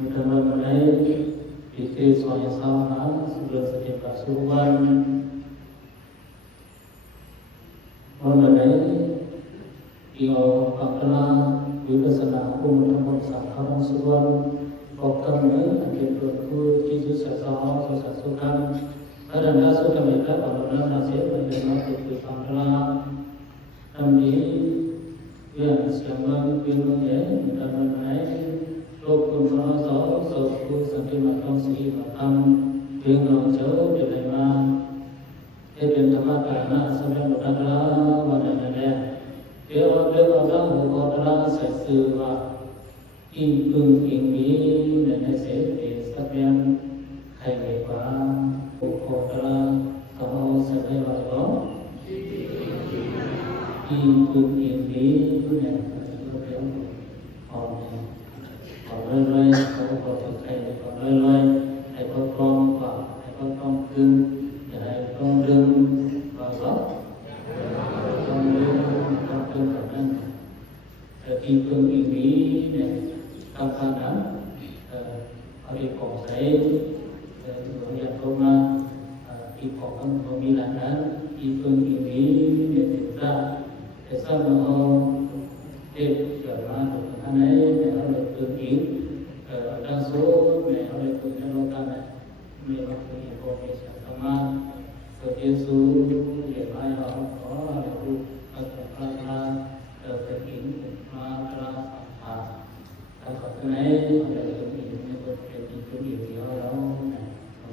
mengenai fikir soal yang sama sebelum setiap kasuhan mengenai iyo pakla vipassana umum sakharan suwan pokoknya akhir berku Yesus sasao sasasukan ada nasu kamita pada nasib mendengar fikir pakla kami yang selama filmnya mengenai lục cùng nó gió sầu khu sang trên mặt không sĩ và tâm tiếng nó chớ để lại mà thế đến thăm cả na sang bên một đàn lá và đàn đàn thế ở bên ở đó một con lá sải sư và in ưng in mỹ để này sẽ để sắc đen hay ngày quá một con lá sau sẽ thấy vào đó in ưng in mỹ này còn lơi không có thực hành còn lơi hay có con và hay có con cưng hay con đương và gốc con đương con cưng cảm ơn kim cương ý nghĩ này tam phan đắng ở đây có giấy hướng dẫn công kim có con mi lãn đắng kim cương ý nghĩ để thực ra để sao nó để trở ra được anh ấy để nó được tương ứng đa số để nó được tương ứng ta này mình có thể hiểu về sản phẩm mà rồi Giêsu để mai họ có được các cái được thực hiện mà ra các cái này được thực hiện như vậy thì cái điều gì đó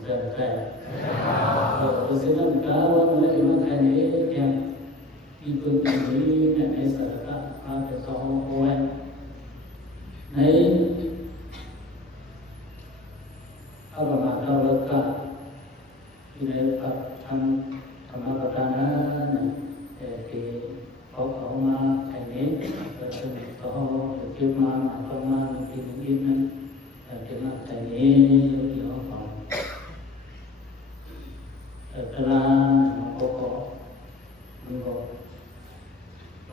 dần dần rồi sẽ làm cao nó lại nó thay thế em đi phương tiện này này sợ các cái số của em này apa makna leka ini tham thamapatana thì có ma thầy nến có chư ma con ma thì những cái mà thầy nến thì họ còn cái là có mình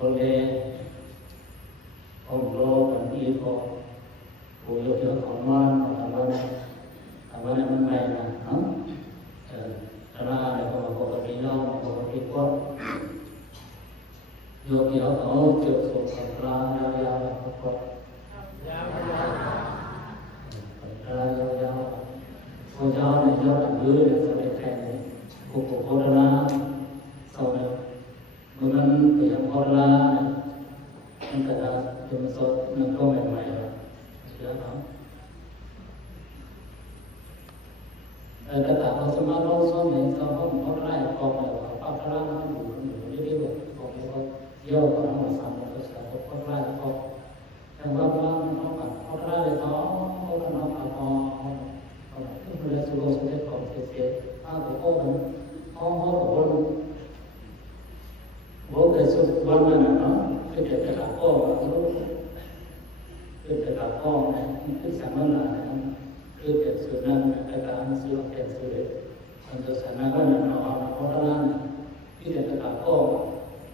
có lẽ ông lo còn đi có buổi chiều còn man mà mình mày là nó ra để có cái lo có cái quất vô kiểu đó kiểu số ra ra có ra cô cho này cho bạn cứ để sau để thèm này cô ra sau này mình thì không có ra mình phải là dùng số mình có mày là chỉ đó đã tạo ra sự malo số này sau đó mình có lại còn là bao nhiêu nó đủ như thế được còn cái số do của nó mà sản phẩm sẽ có lại còn trong đó nó có lại để nó là sự cố sẽ còn sẽ của cô mình của bố cái sự quan là nó cái chuyện là cô và cái chuyện là con này cái sản phẩm là cái chuyện sự năng cáiการสื่อเกี่ยวสื่อมันจะสามารถว่าเราเอาด้านที่จะตัดข้อ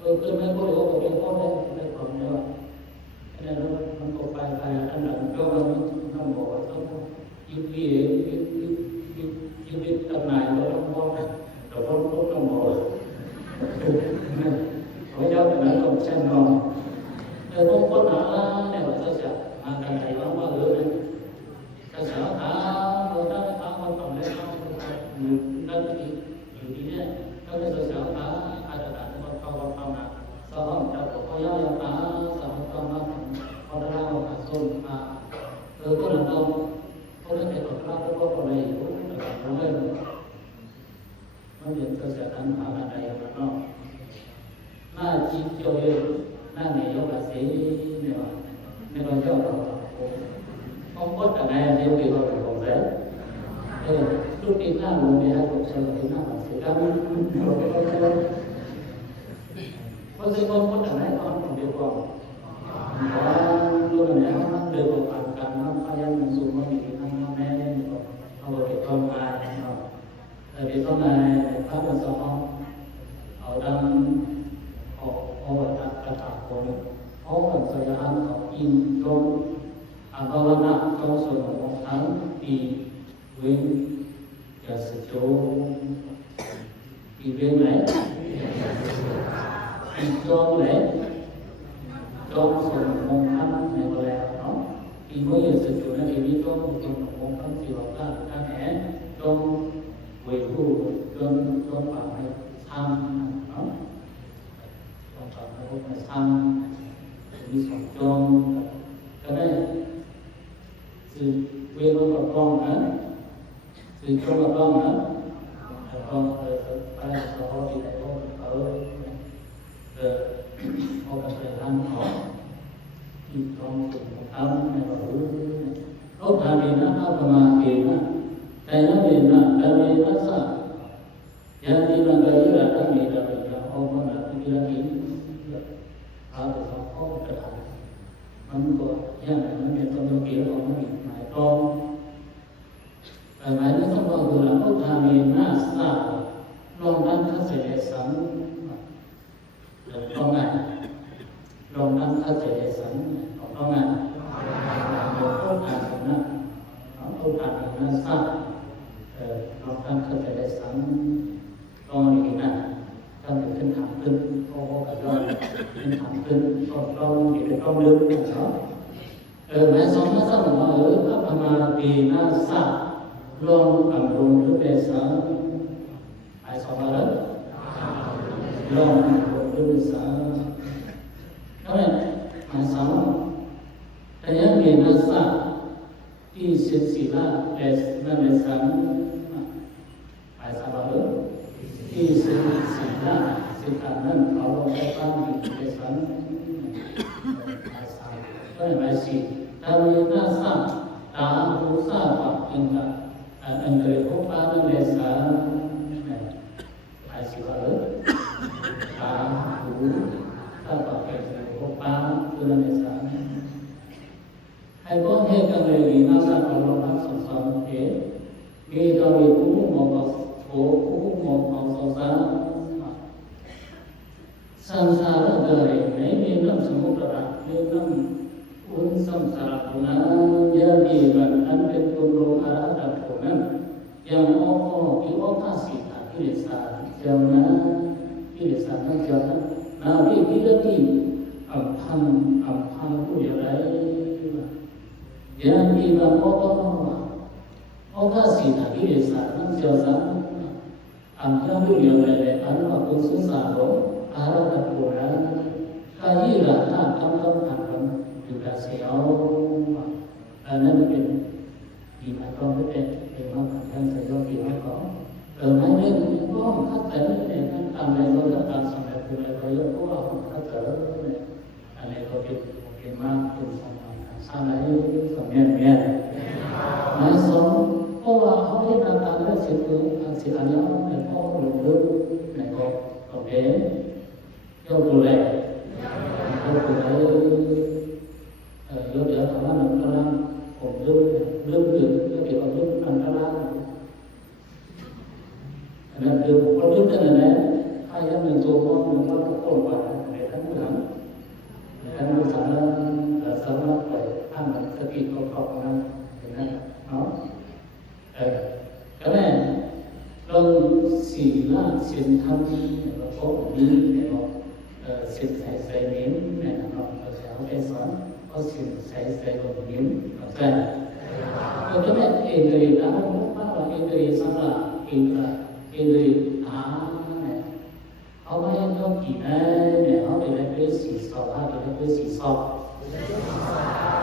คือไม่พูดก็เป็นข้อได้ก่อนเนี่ยอันนั้นมันก็ไปอันนั้นก็มันต้องบอกว่าต้องยุติตำนานเราต้องบอกเราต้องบอกเขาเจ้าเป็นนั้นต้องใช้นอนแต่พวกคนนั้นเนี่ยว่าจะมากันไหนว่าเลยจะสาวเราได้ทำมาตอนแรกนั่นอยู่ที่นี่ก็จะสาวอาจจะการที่เขาทำนะสาวจะบอกเขาย่อยสาวก็มาเขาได้เราหาส่วนมาก็นั่นเราเขาได้แต่ตัวเราก็คนไหนอยู่เราได้มันเป็นตัวเสียตัณหาอะไรอย่างนั้นหน้าจีบโยยหน้าเหนียวแบบสีเนี่ยเราเจ้าเราkhông có cả này theo kiểu là còn dễ lúc đi ra luôn thì hai cuộc chơi thì nào sẽ ra có gì không có cả này con còn điều còn có luôn là nó đều có cả nó phải ăn mình dùng mình thì nó nghe không có cái con ai tại vì con này phát là sao ở đang họ đặt của họ làm sao ra ăn họ in côngภาวนาเข้าสู่ของธรรม kỳ với giờ sự chỗ kỳ viên lễ kỳ cho lễ cho sự mong khăn này gọi là đó kỳ mới giờ sự chỗ này thì cho một phần mong khăn thì họ ta hẻ cho về khu cho phạm hay tham đó cho phạm hay tham đi sống cho cái này sự viên của con nữa sự cho bà con nữa con ở tại sao thì lại con ở con phải ăn họ thì con cũng ăn này và ốc hà đi nó ốc mà thì nó cái nó đi nó sao giờ đi là cái gì là cái gì là ông là cái gì là ở trong không cáiมันก็ยังไงมันเป็นตัวเกี่ยวของมันหมายตรงหมายถึงต้องบอกว่าเราทำมีหน้าสาลองดันทัศน์สังลองไงลองดันทัศน์สังลองไงเราต้องการนะเราต้องการหน้าสาลองดันทัศน์สังลองอย่างนั้นทำเป็นทางขึ้นโอ้กับเราเป็นทางขึ้นเราเดี๋ยวเราเดินไปเนาะแม้สองท่านว่าถ้าประมาณปีหน้าสักลองอ่ำลงหรือเป็นสังไอ้สองอะไรลองอ่ำลงหรือเป็นสังนั่นแหละหมายสังแต่ยังปีหน้าสักที่เสียสีละเป็นนั่นเป็นสังไอ้สองอะไรที่เสียสีละสิ่งนั้นเขาลงไปตั้งอยู่ในสังก็หมายสิถ้ามีหน้าสักตาหูทราบว่าเป็นอันเดียวพบปะนั่นเป็นสังหมายสิว่าตาหูทราบว่าเป็นพบปะนั่นเป็นสังให้ก็ให้กันเลยหน้าสักเราลองรับสอนเองมีเรามีผู้มองเราโผผู้มองเราสอนसंसार dari ini dalam semua dalam samsara punan jadi dan berkumpul arah dan punan yang Allah kasih kirisan jangan kirisan jangan nabi kita di ampan kuyalai jadi dan Allah kasih kirisan jangan ampan kuyalai anu aku susah arah dan Quran kajilahทำอยู่กับเสียวอันนั้นเป็นดีหมายความว่าเป็นว่าท่านใส่ยกดีไว้ก่อนหมายถึงก็ถ้าแต่เนี่ยท่านทำในโลกการสมัยคืออะไรก็ยกเพราะว่าถ้าเจอเนี่ยอะไรก็เป็นมากเป็นสองสร้างอะไรสมัยเนี่ยหมายสองเพราะว่าเขาได้ทำได้สิ่งอื่นสิ่งอันนี้เนี่ยเขาหลงลืมเนี่ยก็เป็นยกดูแลยกดูแลยกเดี๋ยวทำว่าหนึ่งกำลังผมลืมตื่นแล้วเดี๋ยวลืมอันตรายอันนั้นเดี๋ยวผมลืมตั้งแต่ไหนใครยังหนึ่งตัวก็มันก็ต้องกว่าในทั้งหลังในทั้งภาษาสามารถไปท่านสติก็เข้ามาอย่างนั้นเนาะก็แน่ลงสีหน้าเสียงทำเนี่ยเราพบนี้เนี่ยเราเสียงใส่นิ้วเนี่ยเราจะเอาไปสอนก็เสียงใส่ลงนิ้วเข้าใจก็จะไม่เองเลยนะว่าเราเองเลยสำหรับเองเลยเนี่ยเอาไว้ก็กี่เนี่ยเอาไปได้เป็นสีสอบเอาไปได้เป็นสีสอบ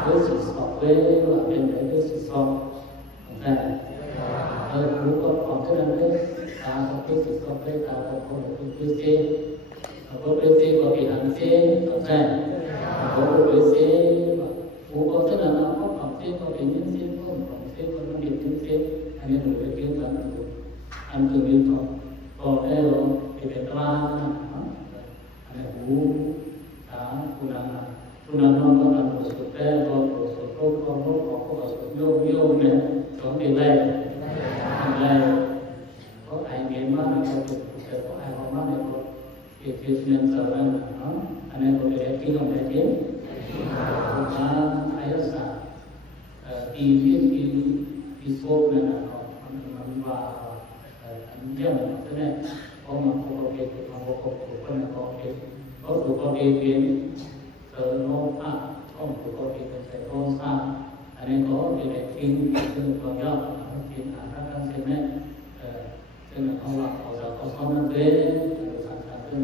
เป็นสีสอบเป็นว่าเป็นได้เป็นสีสอบเข้าใจรู้ก็พอเท่านั้นเลยตาก็เป็นสีสอบเลยตาก็เป็นสีcó đôi khi có bị hạn chế có thể có đôi khi cũng có rất là nó có khoảng chế có bị những chế có khoảng chế có nó bị những chế anh em được cái kiến thức anh từ bên đó còn đây là cái việc la anh em cũ đã cũng đang nó có làm một số cái có một số có một số vô này có cái này có ai miễn mà có ai không mà này Kemudian seorang anak berbeda kilo saja, bukan ayat sah. Di thế này ông mà không có việc mà không có chủ quan là có chủ có việc biến sở nô hạ ông chủ có việc sẽ nô sa anh ấy có việc để tinซึ่งตัวย่อtinหาพระกันใช่ไหมซึ่งเขาหลักเขาจะเขาซ้อมนั่นเองสังขารซึ่ง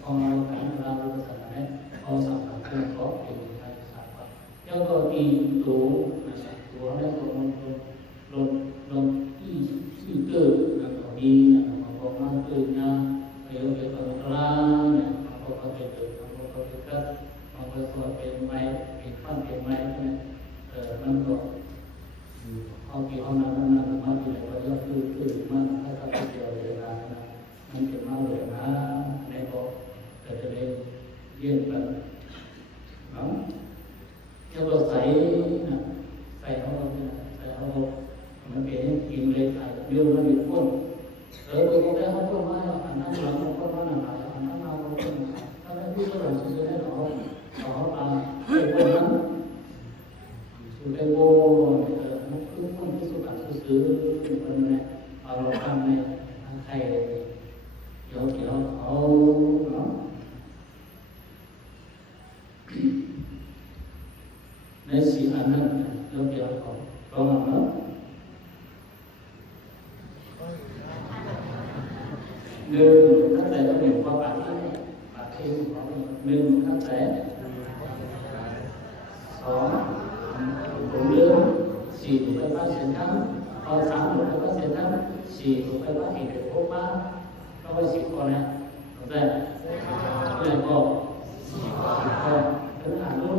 เขาเราการเราสังขารเขาสังขารซึ่งเขาเป็นการสังขารแล้วก็ตีตัวนะครับตัวแล้วก็ลงที่เกิดนะครับดีนะครับบอกมาเกิดนะไปเอาไปตรงกลางเนี่ยมันก็ไปเกิดมันก็ไปเกิดมันก็ตัวเป็นไม้เป็นขั้นเป็นไม้เนี่ยมันก็เอากี่ห้องน้ำมันมาที่ไหนก็จะคือมันถ้าเราเดียวเลยนะมันจะมาเลยนะในก็จะได้เยี่ยมกันเนาะแล้วก็ใส่เขามันเป็นกินเลยใส่โยนมันอยู่ก้นตัวก็ได้เขาก็มาอันนั้นหลังก็มาหนังอันนั้นเราถ้าไม่พูดก็เราจะได้เขาตาเป็นคนนั้นสุดท้ายโว้คือคนที่สุดการซื้อคนนี้เอาเราทำในใครเดี๋ยวเอาเนาะในสี่อันนั้นเดี๋ยวเขาลองเนาะหนึ่งท่านใดต้องหนึ่งว่าบาทที่ของหนึ่งท่านใดสองผมเรื่องสี่ถูกไปว่าเสียทั้งเอาสามถูกไปว่าเสียทั้งสี่ถูกไปว่าอีกถูกพบมาต้องไปสิบคนนะถูกไหมเรื่องก็ถึงอ่านรู้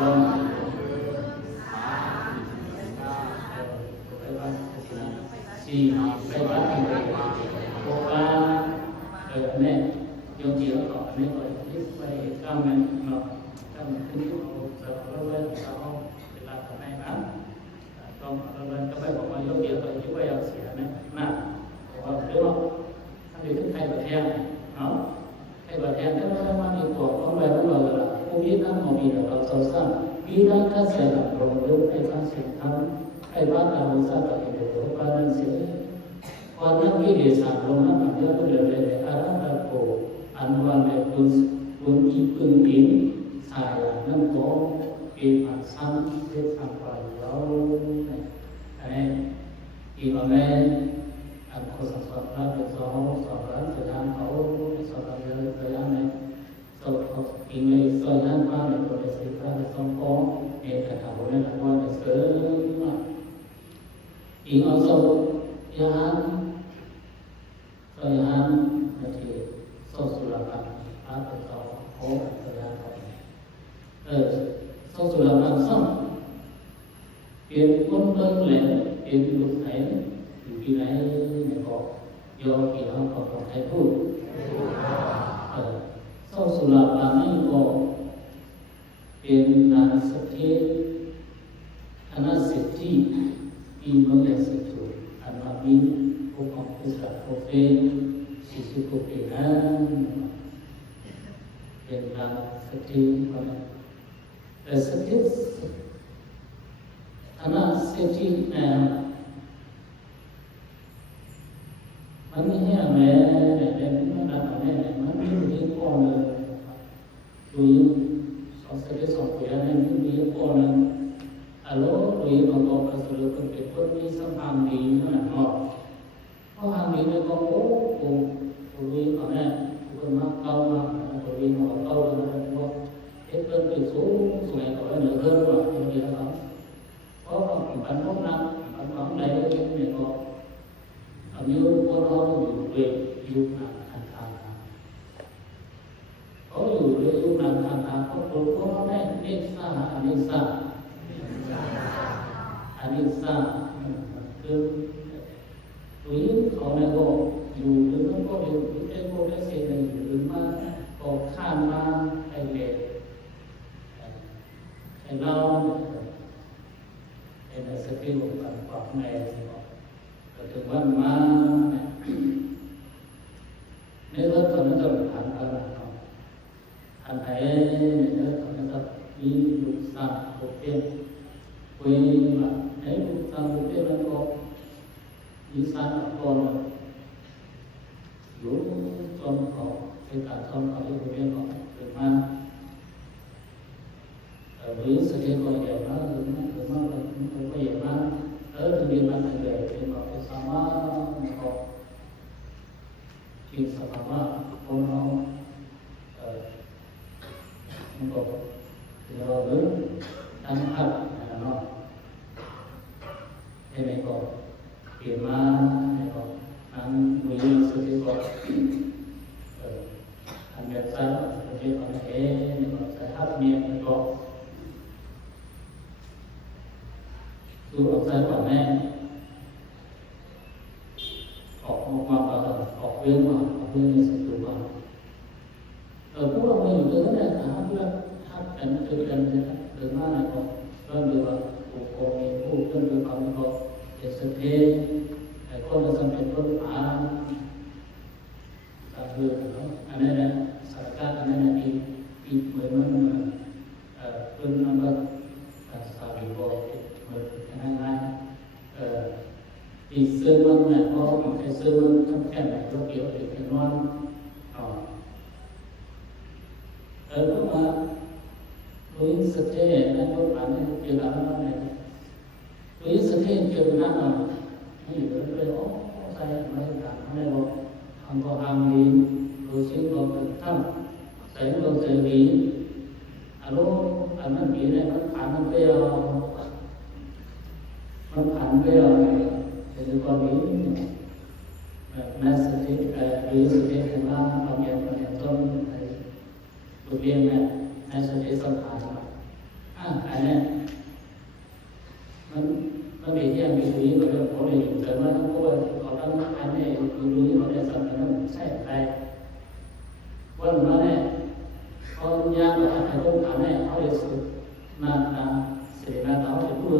ลองสี่ไปว่าอีกพบมาเนี่ยยงเกี่ยวกับอันนี้ก็ยึดไปก้าวมันเนาะก้าวมันขึ้นอยู่เราเล่นเราเวลาทำให้นะต้องเราเล่นก็ไปบอกว่ายงเกี่ยวกับยึดไปเอาเสียนะน่ะบอกว่าเรื่องถ้าไปถึงไทยประเทศเนาะไทยประเทศถ้าเรามาดีกว่าเพราะอะไรเพราะเราละผู้วิทย์นั่งมองมีเราสร้างวิทย์นั่งก็เสียหลักลงเรื่องไอ้บ้านเสียทั้งไอ้บ้านเราสร้างกับไอ้เด็กบ้านนั้นเสียวันนั้นที่เดียสามลงนั่งแบบนี้ก็เลยเลยอารักษ์โกอันวันในคุณอีพึ่งอินสายน้ำโตเป็นอันซ้ำเรื่องทางไปแล้วอันนี้อีกอันนี้อันคนสอบรับเป็นสอบรับจะทำเขาสอบรับเลยจะยังไงสอบเขาอีกในสอบยังบ้านในตัวเด็กสิบห้าในสองก้อนในแต่ถามในหลังวันในเสริมอีกอันสอบยังนาทีสอบสุรพันธ์อาจจะต่อโอ้จะยังไงสอบสุรพันธ์ซ้ำเปลี่ยนคนเดินแหลมเปลี่ยนลูกไหนอยู่ที่ไหนเนี่ยก็โยกี่ห้องของไทยพูดสอบสุรพันธ์นี่ก็เป็นนานสักทีคณะเศรษฐีมีบางอย่างสิทธิ์อันว่ามีพวกของอิสระโปรเฟสสิสุโปรเฟสเป็นนานสักทีแต่สักทีคณะเศรษฐีมันไม่ใช่แม่เป็นมันดังแม่มันมีอยู่ที่ก้อนเลยดูสองเศรษฐีสองคนนั้นมีอยู่ก้อนนึงฮัลโหลดูบางคนก็สรุปเป็นคนมีสัมพันธ์ดีนะเนาะเพราะหางดีเนี่ยก็โอ้ดูเขาเนี่ยคนมากเก่ามากคนดีหัวเก่าแล้วนะเพราะเอ็ดเป็นเป็นสูงสวยกว่าเหนือเกินกว่าอย่างนี้นะครับเพราะปันพวกนั้นปันของใดก็ยังไม่ก็อายุคนเราอยู่เรื่อยอยู่นานทางเขาอยู่เรื่อยอยู่นานทางเขาคนพวกนั้นเนี่ยนิสาอันนิสาคือตัวยิ่งเขาเนี่ยก็อยู่หรือก็อยู่หรือเป็นพวกได้เสียอยู่หรือมาก็ข้ามมาไอ้เด็กไอ้เราไอ้ในสกิลการปรับในก็ถึงวันมาในเรื่องของนั้นก็ผ่านกันนะครับอันไหนในเรื่องของนั้นก็มีลูกสาวโอเคคุยมาไอ้ลูกสาวโอเคแล้วก็ วิสานคนรู้จนเขาไปตัดจนเขาอยู่เรียนเขาถึงมาหรือสถิตก็อย่างนั้นหรือไม่ก็อย่างนั้นถึงเรียนมาแต่เด็กเป็นแบบสามารถเขาที่สภาวะคนเรามันก็เราหรือตั้งพัดเนาะให้ไม่ก็เปลี่ยนมาให้ก็นั่งดูสถิตก็อันเดียวกันสถิตก็เอ๊ะก็ใช้ทับเมียก็ดูออกใจกว่าแม่ออกมาออกเรื่องมาออกเรื่องในสตูมาพวกเราไม่อยู่ตรงนั้นแหละหาเพื่อนทักกันเจอกันนะเดินมาอะไรก็เริ่มเรียกว่าผู้โกงมีผู้เริ่มเรียกว่าก็เอสเทไอ้คนจะเป็นคนอ่านก็คืออันนั้นนะสารการอันนั้นอีเหมือนมันเป็นนั่นก็สาวิโกเหมือนง่ายๆอีเสื้อมันเนี่ยเพราะไอ้เสื้อมันทำแค่ไหนก็เกี่ยวกับไอ้นอนก็มาลุยสเตย์นั่นก็ผ่านให้เกี่ยวกับอะไรลุยสเตย์เกี่ยวกับอะไรไม่อยู่เลยโอ้ใช่ไม่ต่างไม่หรอกทำก็ทำดีดูชิ้นก็ทำใส่ก็ใส่ดีอารมณ์อันนั้นดีเนี่ยมันผ่านมันไปเอามันผ่านไปเอาแต่ดูก่อนนี้แม้สเตย์ลุยสเตย์ของเราเราเรียนต้นบทเรียนเนี่ยในสติสัมปชัญญะอันนี้มันมีที่มีดูก็เรื่องของเรื่องแต่ว่าเพราะว่าเขาตั้งอันนี้ดูเขาได้สัมผัสนั้นใช่ไหมวันนั้นเนี่ยเขาย่างกับไอ้พวกอันนี้เขาเลยสุดนาตาเสนาตาเขาเลยพูด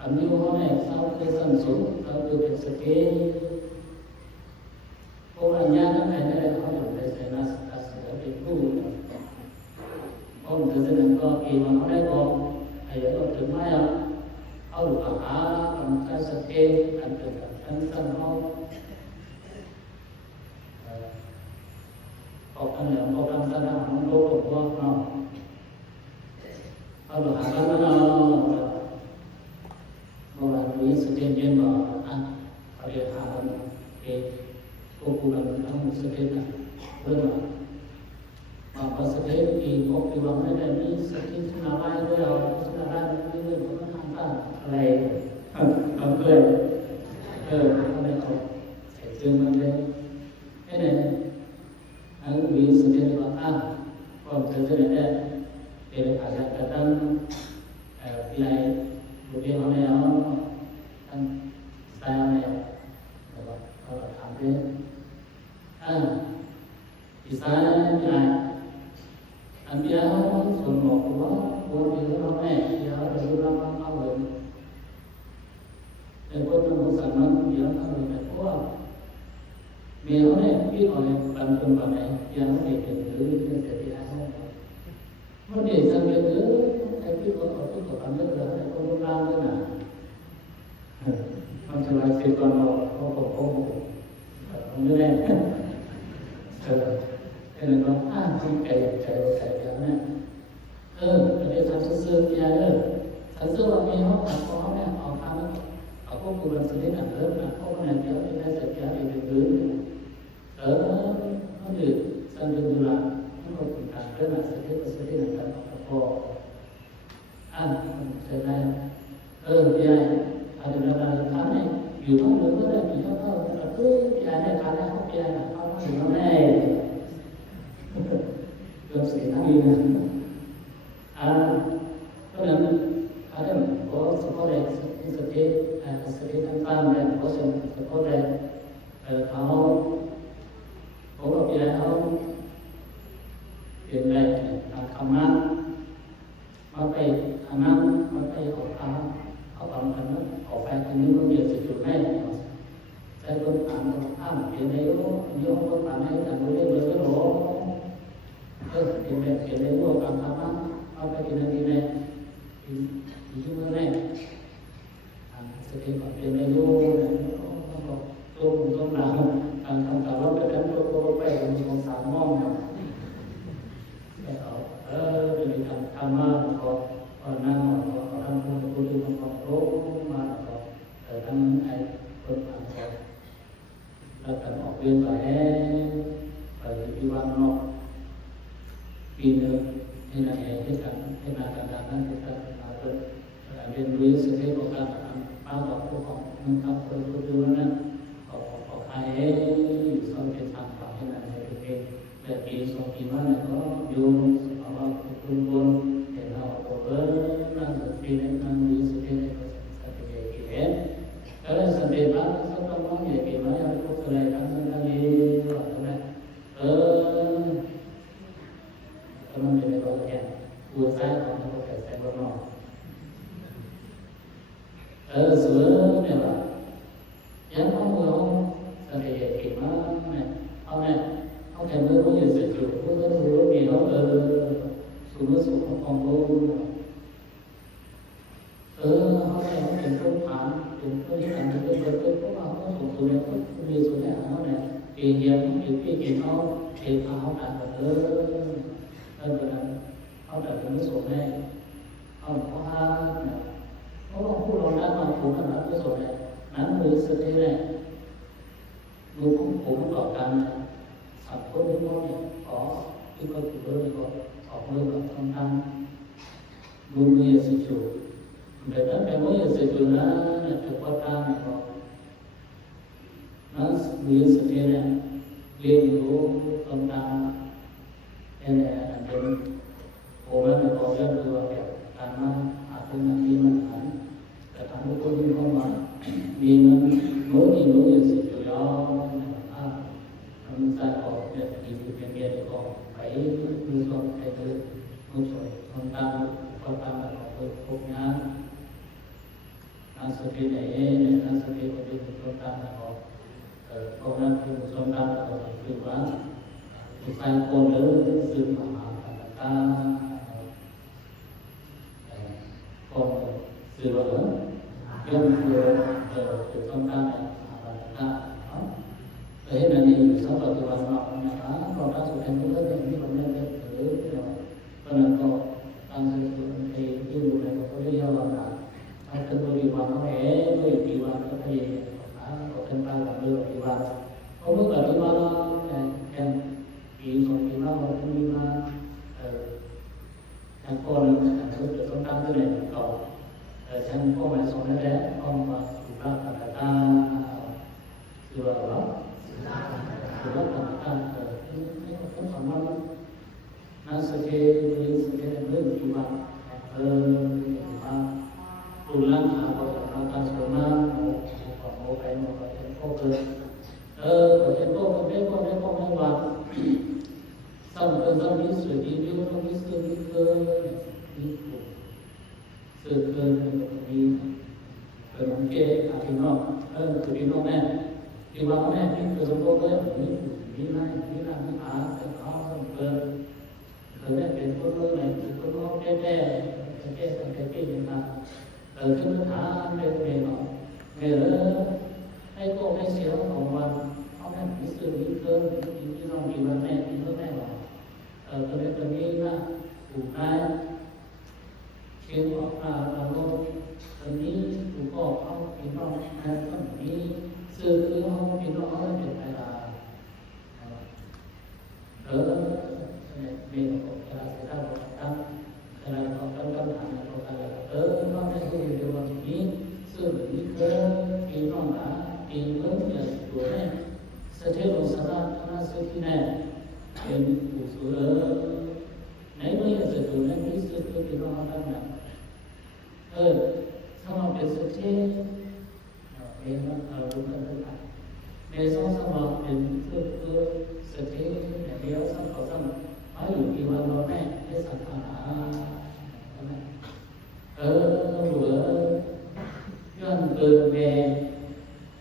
อันนี้เขาเนี่ยเขาคือสันสุขเขาคือเป็นสติเพราะว่าย่างกับไอ้นี่เขาอยู่ในเสนาเป็นผู้ông tự nhiên có kỳ mà nó đấy có hay là cóถึงไม่เอาหลุดอาหารมันจะสเกลอันเกิดอันสั้นเอาออกกันเนี่ยออกกันสั้นมันโดนตัวเราเอาหลุดอาหารแล้วเมื่อวานนี้สเกลเย็นว่าเขาเรียกหามันเองควบคุมมันทั้งสเกลนะเรื่องว่าสเตย์อีกบอกที่ว่าไม่ได้มีสติสนาไล่ด้วยเราสนาไล่ไม่เรื่องของทางการอะไรเอาเพื่อนอะไรเขาใส่เสื้อมันเลยไอ้เนี่ยอันนี้สเตย์ว่าก่อนจะได้เป็นอาจารย์ตั้งวิไลบุรีเขาเนี่ยตั้งสไตล์เนี่ยแล้วก็เขาทำเป็นดีไซน์วิไลอันเดียวส่วนหมอกว่าคนเดียวเราแม่เดียวเราดูเราเอาเลยแต่คนเราสั่งมันเดียวเอาเลยเพราะว่าเมียเขาเนี่ยพี่เขาเนี่ยบางคนบางไหนยังไม่เห็นหรือยังเสียที่ให้มันเด็กสังเกตหรือไอ้พี่เขาพี่เขาทำได้เลยไอ้คนร่างด้วยนะมันจะมาเสียก่อนเราเขามันไม่ได้cái này nó không chạy cái này cái này sản xuất nhà đấy sản xuất là cái họ có này họ tham họ có cùng làm sự đấy là lớn là có cái này kéo đi ra sẽ kéo đi được lớn nó được sang được là nó có tình cảm rất là sẽ thế là cần có thế này cái này được là tháng này dù không được có là chỉ có là cứ cái này tháng này không cái này không thì nó này trong sự thay đổi có lần ada có sekolah seperti tanpa dan có sekolah kalau có cái nào tiền này tham ăn mà phải học bằng cái nó học phải cái những việc sử dụng này sai con ăn tiền đấy nó con ăn này là mới được cái đó tiền đấy mua bằng tham ănเอาไปกินอะไรเนี่ยอยู่เมื่อไหร่จะเป็นแบบเป็นอายุ còn năng có năng không có tư không có mà có ở trong aiคนทำก็แล้วกันออกเรียนไปที่ว่านอกปีนึงให้นายให้กันให้นาการนั้นให้กันมาเรียนรู้สิ่งที่เราการทำป้าบอกพวกของมันทำคนดูนั้นขอใครอยู่สอนเป็นทางฝ่ายให้นายให้เองแต่ปีสองปีนั้นก็อยู่เอาว่าคุณบนเห็นเราโอ้นั่งสตินั่งรู้สติในสติเองkalau sampai mana sampai mana ya gimana aku kelihatan lagi apa teman dari bawahnya buat saya kalau aku saya bernoh sebenarnya lah yang kamu sampai ya gimana ông thầy mới có nhiều sự chủ có rất nhiều vì nó xuống không có hôm nay ông thầy không phản chúng tôi đi làm được tôi có bảo có số này có nhiều số này nó này thì nhiều những cái gì nó thì họ đạt được hơn rồi họ đạt được cái số này họ có hai có một khu lòng đã mà cũng là cái số này nắm với sự thế này người cũng có cần sản xuất những món này có cái con chủ đơn có mưa và thông tăng người người sự chủ để đó cái mỗi sự chủ nó được qua ta này có nó người sự thế này liên hữu thông tăng thế này là đến hồ nó có rất là đẹp càng nó không là khi mình hẳn để thằng nó có những con mà vì nó mỗi sự chủ đó mình ta có được những cái việc có cái như con cái thứ một số con ta là có phục nhá năng suất cái này năng suất cái của chúng ta là có năng suất của chúng ta là có hiệu quả thì phải con lớn sự mà ta còn sự vỡ dân của chúng ta này là ta thế là gì sau đó thì bạn họ đã còn đã sự thành công rất là nhiều vấn đề rồi cho nên có đang sử dụng thì cái vụ này có lý do là trong thân tôi đi vào nó bé tôi đi vào nó thì đã có thân ta là đưa đi vào có mức là đi vào em thì còn đi vào cũng đi vào thằng con sản xuất được công tăng cái này cầu thằng con này sống nó bé con mà chúng ta là ta vừa đó rất là tăng không phải mong nó sẽ nước của chúng ta mà tụi lăng hạ của nó ta số ma một cái có cơ ở trên cô biết con hay vào xong rồi do biết sự đi biết không biết sự biết cơ biết sự cơ đi rồi nó kê thì nó từ đi nó nè thì vào này thì từ cô tới đi này phải có cơ từ đây đến cô này thì cô nó cái gì mà từ cái nó thả về nó về đó hay cô hay xíu còn mà không em cái sự nghĩ cơ thì nó bị vấn đề thì nó này là từ đây từ đi là đủ hai chiếu hoặc là luôn từ đi đủ có không thì nó hay không đi sự cứ không thì nó được phải là đỡ mình có là sẽ ra một tăng là có trong tâm trạng là có là đỡ nó sẽ không điều bằng ý sự lý cơ thì nó đã thì lớn là tuổi này sẽ thế độ sáng ra nó sẽ khi này đến cuộc số đỡ nãy bây giờ sự tuổi này cái sự cơ thì nó đang nặng xong rồi cái sự thế để nó đúng là tất cả để xong rồi đến cơ sẽ thế để đeo xong có xong nói dùng kỳ quan đó này cái sản phẩm bữa dân từ về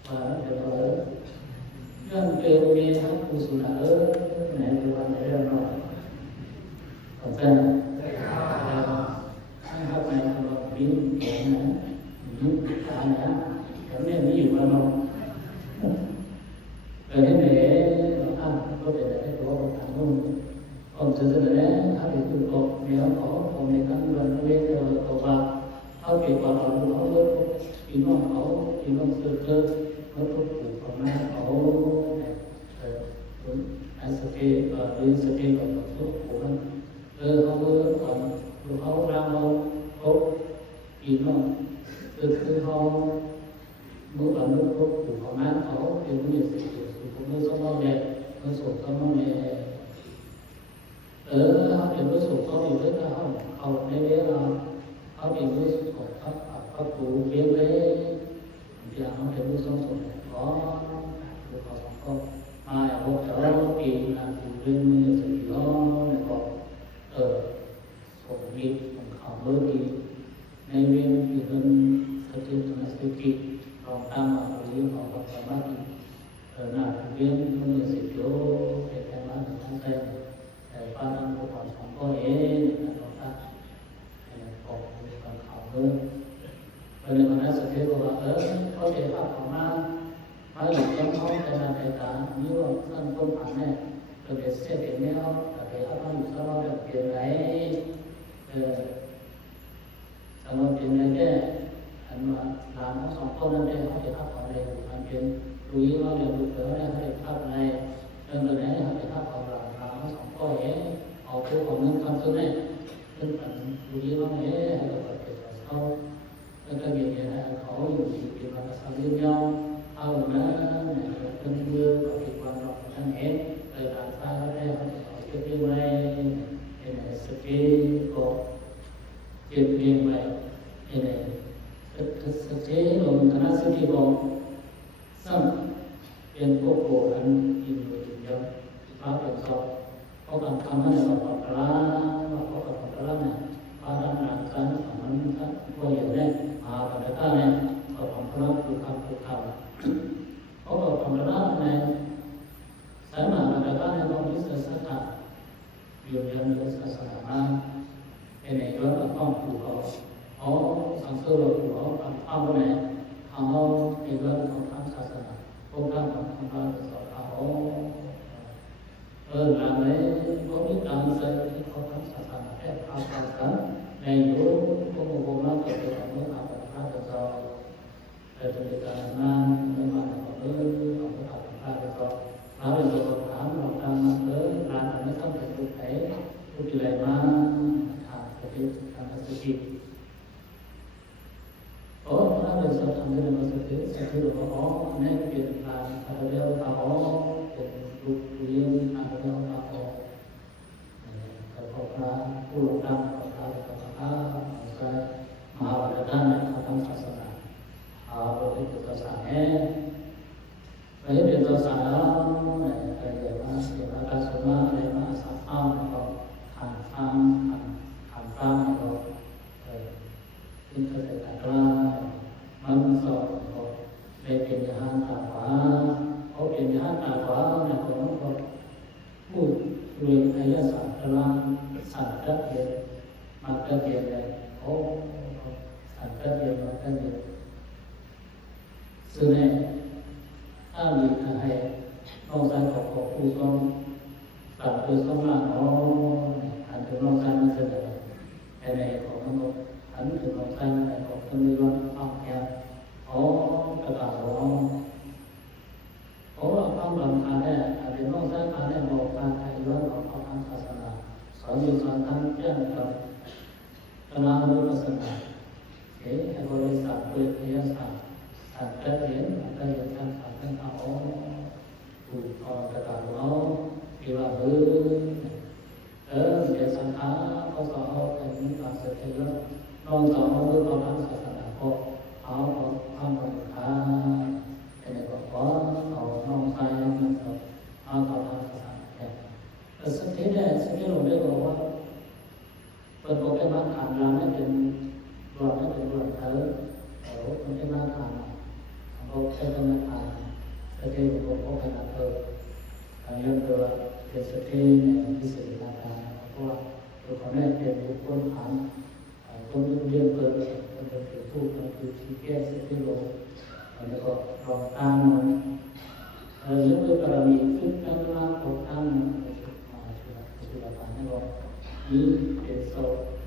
và để ở dân từ về thắp cụ sự ở này từ quan để đâu rồi còn dân hai học này là biến chuyển này những cái này cảm nhận ví dụ là một rồi thế này có thể là cái của thằng không còn sự thật là đấy hãy được tự nếu có còn để các người nó biết rồi ครบอีกเนาะคือเขาเมื่อวันนู้นเขาปลูกของนั้นเขาเป็นมือสิบผมมือสมองเนี่ยมือสูบสมองเนี่ยเขาเป็นมือสูบเขาอยู่ด้วยกันเขาในเรื่องเขาเป็นมือสูบเขาปลูกเลี้ยงเลยอย่างเขาเป็นมือสมสูบเขาปลูกเขาก็มาอย่างพวกเราปีนั้นปลูกเลี้ยงมือสิบล้อเนี่ยก็ส่งดีส่งข่าวเบอร์ดีในเรื่องอยู่บนสถิติสถิติรองตามมาหรือของความสามารถหน้าเรื่องมันมีสิทธิ์โยเป็นการมาถึงทั้งเต็มแต่ป้าทำความของก็เองนะครับท่านบอกความข่าวเบอร์เป็นวันนั้นสถิติว่าเขาเจ็บภาพของมาอยู่trongห้องแต่ละแต่ตานี่ว่าท่านต้นผ่านเนี่ยเราเด็ดเสียเด็ดเนี่ยแต่เด็กเขาอยู่สำหรับเปลี่ยนไหนสำหรับเปลี่ยนไหนแค่อันว่าหลานทั้งสองต้นนั้นได้เขาจะทับอะไรมันเป็นรู้ยี่ว่าเรียนรู้เกิดได้เขาจะทับอะไรเรื่องแบบนี้เขาจะทับของหลานทั้งสองต้นเอาตัวของนั้นทำตัวนี้ซึ่งมันรู้ยี่ว่าให้เราเกิดเขาแล้วก็มีอะไรเขาอยู่ที่เป็นภาษาเรื่องย่อเอาหน้าเป็นเรื่องกับอีกวันเราทั้งเห็นเลยหลานตาได้เขาจะเอาเก็บไว้ในสกีก็เก็บเรียงไว้ในสกีลงคณะสกีบองซ้ำเป็นพวกโบราณอินโดนีเซียพระเป็นสอบเขาทำให้เราปรับปรุงเขาปรับปรุงเนี่ยพระด้านหลังการสอนนั้นก็อย่างนี้มาปฏิบัติเนี่ยเขาปรับปรุงคือคำพูดคำเขาปรับปรุงในสายมาปฏิบัติในตรงนี้ศาสนาอยู่ในเรื่องศาสนาในเรื่องต้องผูกเขาสังเกตเราผูกเขาเอาไปไหนเอาในเรื่องของทางศาสนาพวกท่านของท่านสอนเขาหลังนี้เขามีการใส่ที่เขาทำศาสนาแค่เอาศาสนาในยุคพวกโบราณเกิดจากเมื่ออาบน้ำจะแต่จะมีการนั่งไม่มาเอาไปทำพระจะเราเป็นตัวถามเราทำร้านอะไรต้องเป็นผู้ใช้ผู้ดูแลมาทำสติทำสติถ้าเป็นสถานที่เราสติเราเนี่ยเป็นร้านอะไรเรียกว่าเป็นรูปเรียนอะไรเรียกว่าแต่พอพระผู้หลงทางพระก็มหาวิทยาลัยเขาทำศาสนาโดยที่เป็นศาสนาไปเรียนศาสนาไปเรียนมาการสอนมาอะไรมาสอนอ้อมก็อ่านฟังก็ที่เขาจะแต่ละมันสอนก็ได้เป็นยานตาขวาเขาเป็นยานตาขวาเนี่ยผมก็พูดเรียนอายะศาสตร์ละสัตว์เรียนมาเรียนเลยสัตว์เรียนมาเรียนซึ่งเนี่ยถ้ามีอะไรนอกจากของผู้สอนตัดตัวสอนมาอันถึงนอกจากนั้นเสนอในของมันก็อันถึงนอกจากนั้นของต้องมีวันฟังแค่ประกาศเราฟังบางครั้งเนี่ยอาจจะนอกจากการได้บอกการไทยว่าเราทางศาสนาสอนอยู่สอนทางแจ้งกับคณะวิปัสสนาให้บริษัทเปิดวิทยาศาสตร์การเรียนการเรียนการสอนการเอาถูกประกาศเราที่ว่าเดี๋ยวสังฆาเขาสอนเป็นการศึกษานอนสอนเรื่องเราทางศาสนาก็เอาทำบริการในบอกว่าเอาน้องชายมันเอาทางศาสนาแต่สุดท้ายเนี่ยสิ่งที่เราได้บอกว่าเป็นโปรแกรมฐานเราไม่เป็นรวมไม่เป็นรวมมันเป็นมาตรฐานเราใช้เป็นมาตรฐานแต่ที่ผมพบขนาดเรื่องตัวเป็นสติพิเศษมาตรฐานเพราะว่าตัวของแม่เป็นบุคคลผ่านคนเรียนเปิดมันเป็นผู้มันคือที่แก้สติลงแล้วก็รองตามมันยกตัวกรณีขึ้นตั้งว่าของตั้งจุฬาภารให้เรานี้เป็นโซ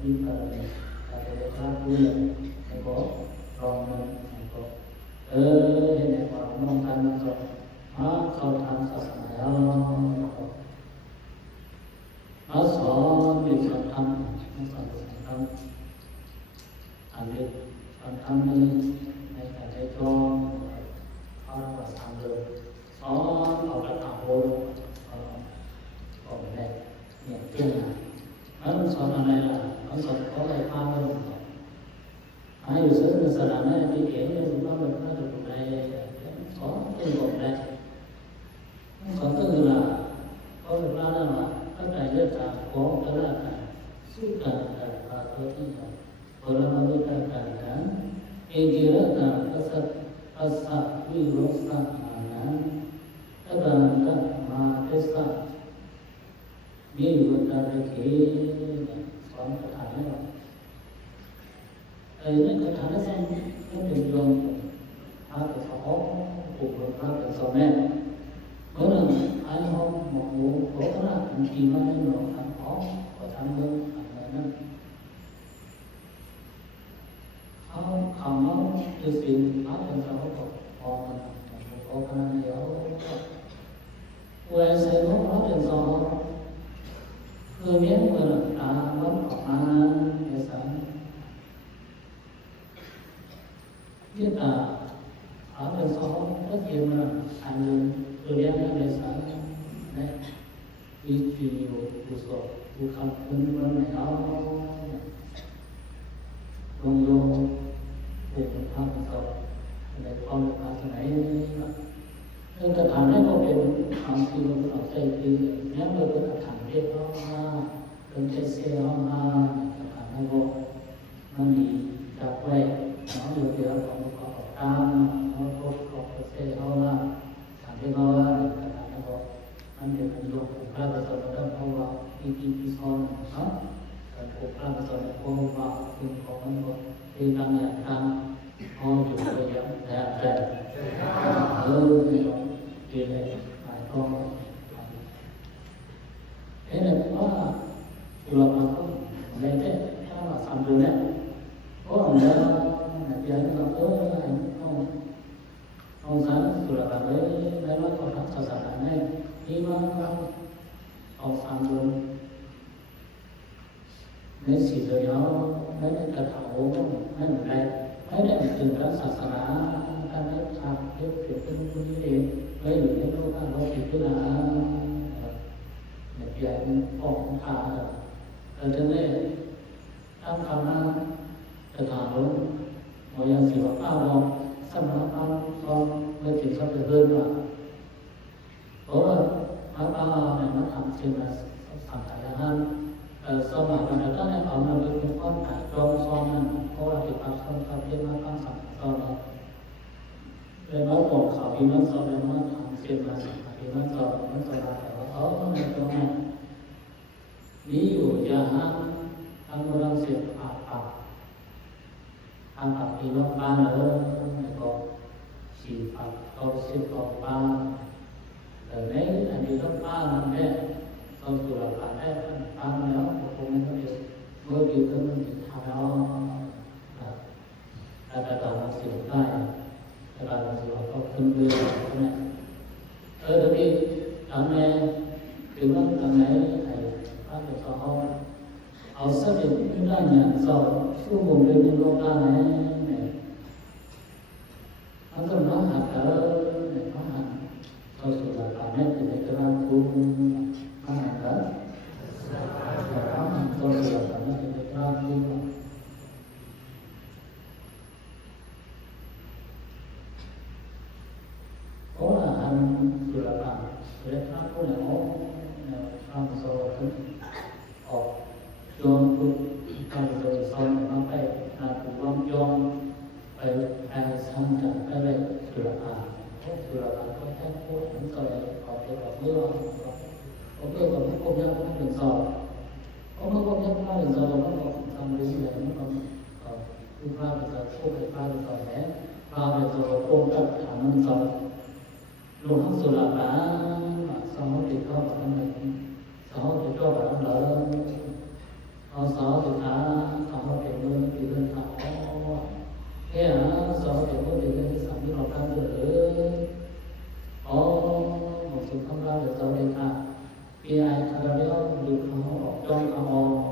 นี้กรณีแต่เป็นพระผู้ใหญ่แล้วก็รองมันก็เห็นไหมว่าน้องการมันก็เขาทำศาสนาแล้วสอนมีสอนทำสอน làm được còn thăm này này cả thầy cho họ là làm được họ đã tạo vô còn này nhận tiền là nó son này là nó son có bài pha hơn ai được sửa làm này đi kể nó được này có cái cột này còn tức là có được ra là các đại gia cả có cái là cả suy cả và tôi tin rằng tôi là một cái cả cái kia là các sát vi rốt sát mà các bạn các mà cái sát như vậy ta để khi còn cái thằng này ấy cái thằng nó xem nó bình thường ta phải khó cùng với ta phải sống nè có là ai không một vụ có là chỉ mà nên nó thằng khó và thằng hơn thằng này không nó từ xin phát lên sau còn có khả năng hiểu quay xe nó phát lên sau tôi biết là đã vẫn còn để sáng biết là ở bên sau rất nhiều là ảnh hưởng tôi biết là để sáng đấy đi nhiều cuộc sống cuộc không hơn hơn này đó còn vô để mình tham khảo để con được cái này nên cái thằng này có thể làm gì cũng có thể thì nếu mà cái thằng kia nó đừng chạy xe nó cái thằng này vô nó đi ra quay nó nhiều điều có cam nó có xe nó là thằng kia nó cái thằng này vô nó được mình dùng ra cái số đó nó vào đi son đó rồi cuộc ra cái số đó cô vào thì có vấn đề thì đang nhận ra con chủ tôi dẫn đẹp đẹp thì này con thế là có là không lên thế nó là xong rồi đấy có ông đó là giờ nó có anh không sáng rồi là bạn đấy nó có thằng sao sản này nhưng mà không xong rồi nếu chỉ rồi nó mấy cái thảo mấy người đây mấy đại từ các sản ta nói sao cái chuyện như thế mấy người đấy nó thì cứ là để chuyện phong thả ở trên đây trong khả năng để thả luôn mọi người chỉ có bao đâu xong nó bao con với chỉ sắp được hơn mà có nó bao này nó thẳng chỉ là sản thải hơn sau mà mình đã nói ở nơi cái con thải trong son này có là việc làm xong sau khi nó tăng sản sau đó để nó còn khảo thì nó sau đó nó thẳng chỉ là thì nó sau là ở này trong này ví dụ giờ đang đang xếp hàng học thì nó ba nữa có chỉ học câu xếp còn ba ở đấy là đi lớp ba năm đấy sau từ là bạn đấy ba nữa một hôm nó được mới kêu tôi mình thao đó là đầu nó sửa tay là đầu nó sửa có thân đưa cái này ở đây đằng này từ nó đằng này thầy phát được cho họ xác định chúng ta nhận rồi số vùng lên những lô ta này nó còn nói hạt ở này có hạt sau sự là cả nét thì cái làm thu có hạt đó có hạt sau sự là cả nét thì cái làm thu có là ăn sự là cả để nó có là nó ăn sau là cứ John put trong rồi sau nó phải là cùng con John phải sang cả cái này sửa có cách cố cũng rồi có thể có mưa còn không công nhân không được giỏi không công nhân không được giỏi nó còn trong cái gì đấy nó còn cứ ba được rồi không phải ba được rồi đấy ba được rồi ôm tập khả năng giỏi luôn không sửa là bá sau đó thì có bản thân mình sau đó thì cho bản thân đỡ sau thì có thể luôn thì lên thảo thế sau thì có thể lên sản xuất lọc cam được có một sự không ra được sau đây khi ai thay ra đó được không trong không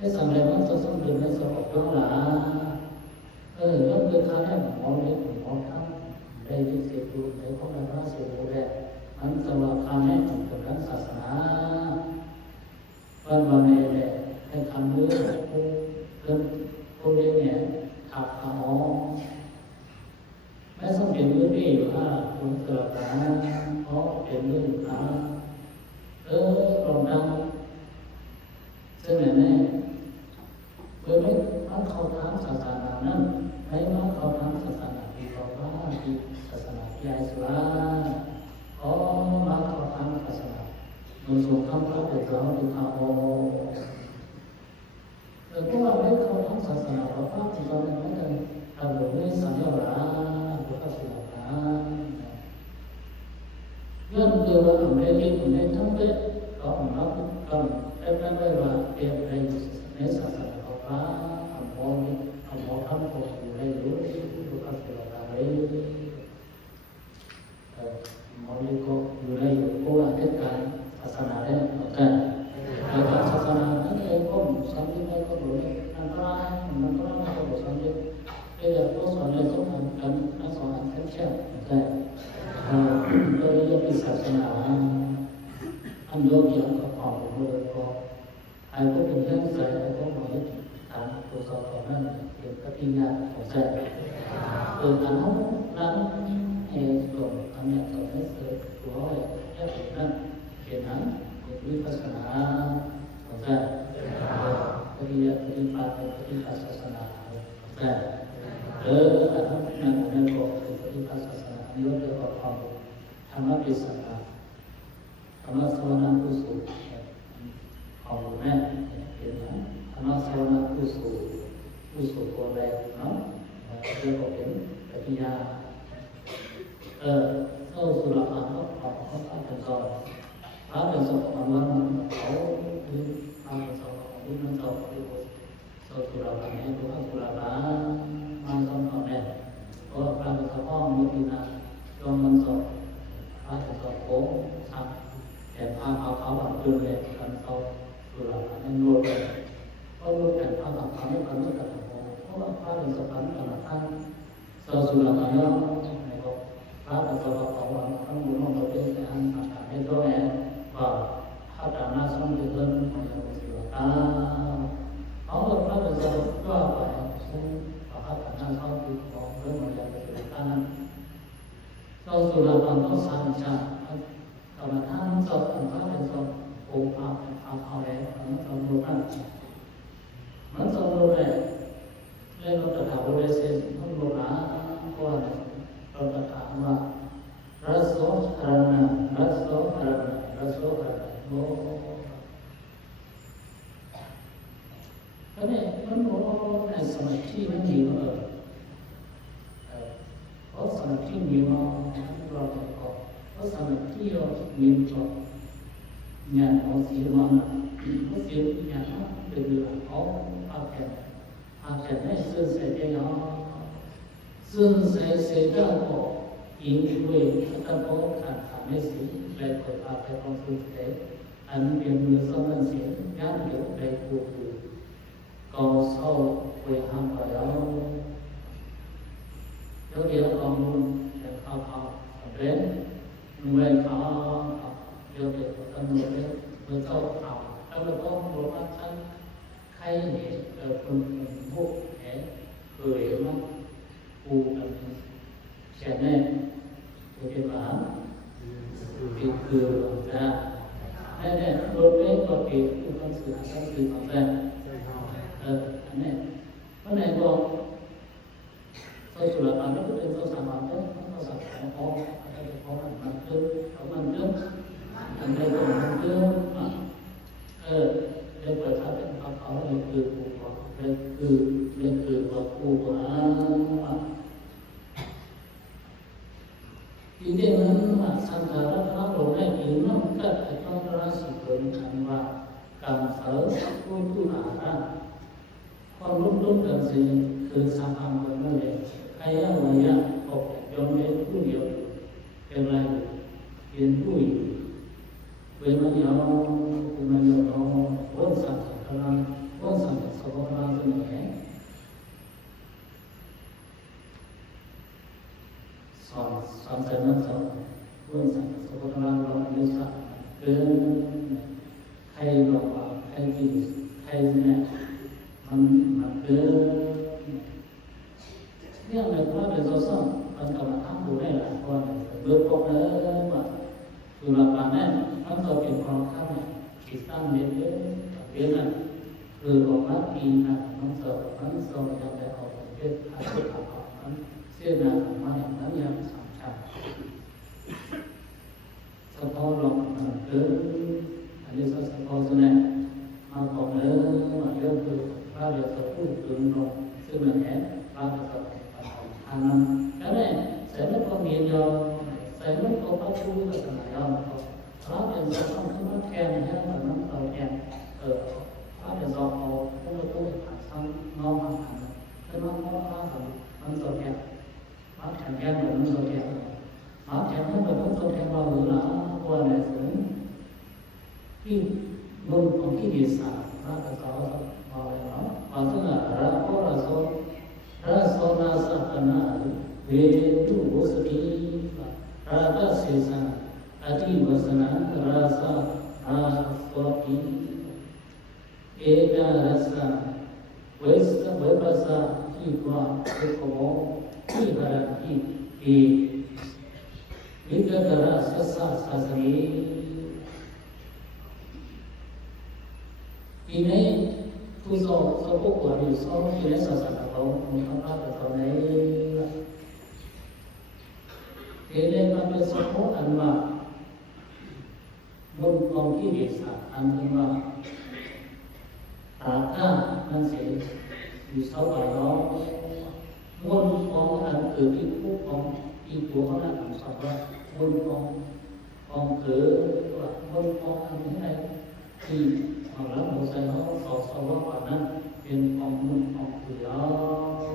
thế sản này nó sống được nên sau đó là เนี่ยขับเอาไม่ต้องเป็นเรื่องนี้อยู่ว่าคุณเกิดมาเพราะเป็นเรื่องนะลองดังซึ่งเนี่ยเมื่อไม่มันเข้าทางศาสนานั้นไม่มาเข้าทางศาสนาที่เขาว่าที่ศาสนาที่ไอสุรามาเข้าทางศาสนาโดยส่วนคำพระเดชเราที่เขาเพราะว่าไม่เข้าทางศาสนาเราว่าที่เราเนี่ยไม่ได้ทำแบบนี้สัญญาหรือว่าศิลปะเรื่องเดียวกันในที่ในทั้งเรื่องก็นับกันได้ว่าเรียนในศาสนาเขาพระทำหมอทำคนอยู่ในรู้ว่าศิลปะเลยหมอนี่ก็อยู่ในเพราะว่าเทศกาลศาสนาได้แต่การศาสนานั้นเองก็สัมผัสได้ก็รู้อันตรายก็รู้สัมผัสได้ก็สอนในสอนกันสอนอันแค่แต่โดยยศศาสนาอันโยกยังก็ออกเลยก็ไอ้พวกเป็นเรื่องใจไอ้พวกหมายทางตัวสอบของนั่นเป็นปฏิญาณของใจอันนั้นเอส่วนอันนี้ส่วนนี้คือตัวแค่ถึงนั้นเขียนนั้นเป็นวิปัสสนาของใจปฏิญาณปฏิบัติศาสนาของใจอันนั้นก็คือปฏิบัติศาสนาโยกจะบอกความธรรมะปิศาจธรรมะสวรรค์ผู้สูงเอาแม่เห็นไหมธรรมะสวรรค์ผู้สูงตัวแรกเนาะเรียกว่าเป็นปฏิญาณเข้าสุราภาเขาเป็นสองพระเป็นสองของวันเขาคือพระเป็นสองของที่มันสองคือเข้าสุราภาเนี่ยตัวสุราภามันสองของแม่เพราะพระเป็นสองของมุตินาจงมันสองพระเป็นสองโค้งทำแต่พระเขาแบบจุดเลยกันเขาสุราภาเนี่ยรวดเลยเพราะรวดแต่พระเขาไม่กันไม่กันเพราะว่าพระเป็นสองกันท่านเข้าสุราภาเนี่ยพระเป็นสองของวันทั้งหมดของเราเป็นอันต่างๆให้ตัวแอนว่าถ้าแต่หน้าสมเด็จเริ่มมันจะเป็นสุราเอาพระเป็นสองก็ไปซึ่งพระแต่หน้าสมเด็จของเริ่มมันจะเป็นสุรานั้นเราสุราภาต้องสร้างชาติตอนนั้นท่านสอบพระเป็นสององค์พระเอาแล้วมันสองรูปนั้นมันสองรูปแรกเล่นเราจะถามว่าเส้นมันรูปนะเพราะว่าเราจะถามว่ารัสโสหรณะโมก็เนี่ยมันโมในสมัยที่มันมีเพราะสมัยที่มีมาเราจะขอเพราะสมัยที่เรามีจบงานของศิลป์นะเพราะศิลป์งานเป็นเรื่องของอาแก่ให้สื่อสารได้ซึ่งใส่เสียงก็อิงด้วยทั้งหมดการทำให้สิ่งแปลกประหลาดไปของสิ่งใดอันเป็นมือสองเสียงงานเดียวไปกูก็เศร้าไปห้ามไปแล้วเดี๋ยวเอามือแขนเข้าสำเร็จมือเข้าเดี๋ยวตั้งมือมือเข้าแล้วก็รู้ว่าท่านใครเนี่ยคนพวกแหนเคยมั้งกูกันแค่นี้ตัวเป็นหมาเป็นคือนะเนี่ยรถเล็กก็เป็นผู้ต้องสื่อของแม่อันนี้เพราะไหนบอกเขาสุราภาแล้วก็เป็นเขาสามารถเขาสั่งของอะไรของมันเยอะอันใดก็มันเยอะเรื่องประชาเป็นเขาเลยคือผู้บอกเลยคือว่าผู้ว่าทีเดียวนั้นสังขารพระโลกได้ยินน้องก็จะต้องรักษาตัวฉันว่ากรรมเสริมผู้หาความรุ่มกันสิคือสามอันเป็นนั่นเองใครเอาไว้ยอกยอมเป็นผู้เดียวเป็นไรเป็นผู้อยู่เวลาเดียววนสังขารวนสังขารสภาวะเป็นไงสอนใจนั้นสอนวนสังขารสภาวะเราไม่ทราบเรื่องใครบอกว่าใครดีใครเนี่ยมันเกิด เนี่ยในพระเดชโซ่มันกำลังทำดูได้หลายคนเบิกบอกเลยว่าคือหลักการแน่ทั้งตัวเป็นความข้ามติดตั้งเรียนเยอะเรียนนั่นคือออกมาปีนะทั้งตัวยังได้ออกประเทศอาชีพของเสียนาของมันนั้นยังสำคัญเฉพาะลงอันนี้เฉพาะส่วนนี้มาบอกเลยว่าเรื่องคือพระเดชพูดถึงลงซึ่งมันแอบพระเดชทางนั้นแล้วเนี่ยเสร็จแล้วก็มีโยเสร็จแล้วก็พระชูก็สมัยเราพระเป็นสองขึ้นมาแทนให้เราน้ำเราแทนพระเป็นสองเอาพวกเราต้องผ่านซ้ำน้องผ่านแล้วน้องพระมันตัวแทนพระแทนแทนเหมือนตัวแทนพระแทนให้เราต้องตัวแทนเราหรือละว่าในส่วนที่บนของที่ดีสาพระเป็นสองเอาอะไรเนาะว่าซึ่งอะไรก็เราสอนราสนาสัพนาเวทุโวสติราคะเสสนาอธิวสนาราสาอาสวติเอการัสนาเวสเวปัสสะทิวะเอโกโมทิหารันติเอวิกตระสัสสะสัสเนอีนี้ผู้สอบสอบพวกคนอยู่สอบที่ในศาสนาเรามีคำพูดแบบนี้เรื่องมันเป็นสมมติอันว่าบนกองที่ดีสักอันที่ว่าตาข้ามันเสียอยู่เสาไปน้องบนกองอันคือที่ผู้กองที่ตัวเขาหน้าของสอบว่าบนกองถือว่าบนกองอันนี้ไงที่ของเราโมไซเขาสอบว่าก่อนนั้นเป็นกองมุนกองถือแล้ว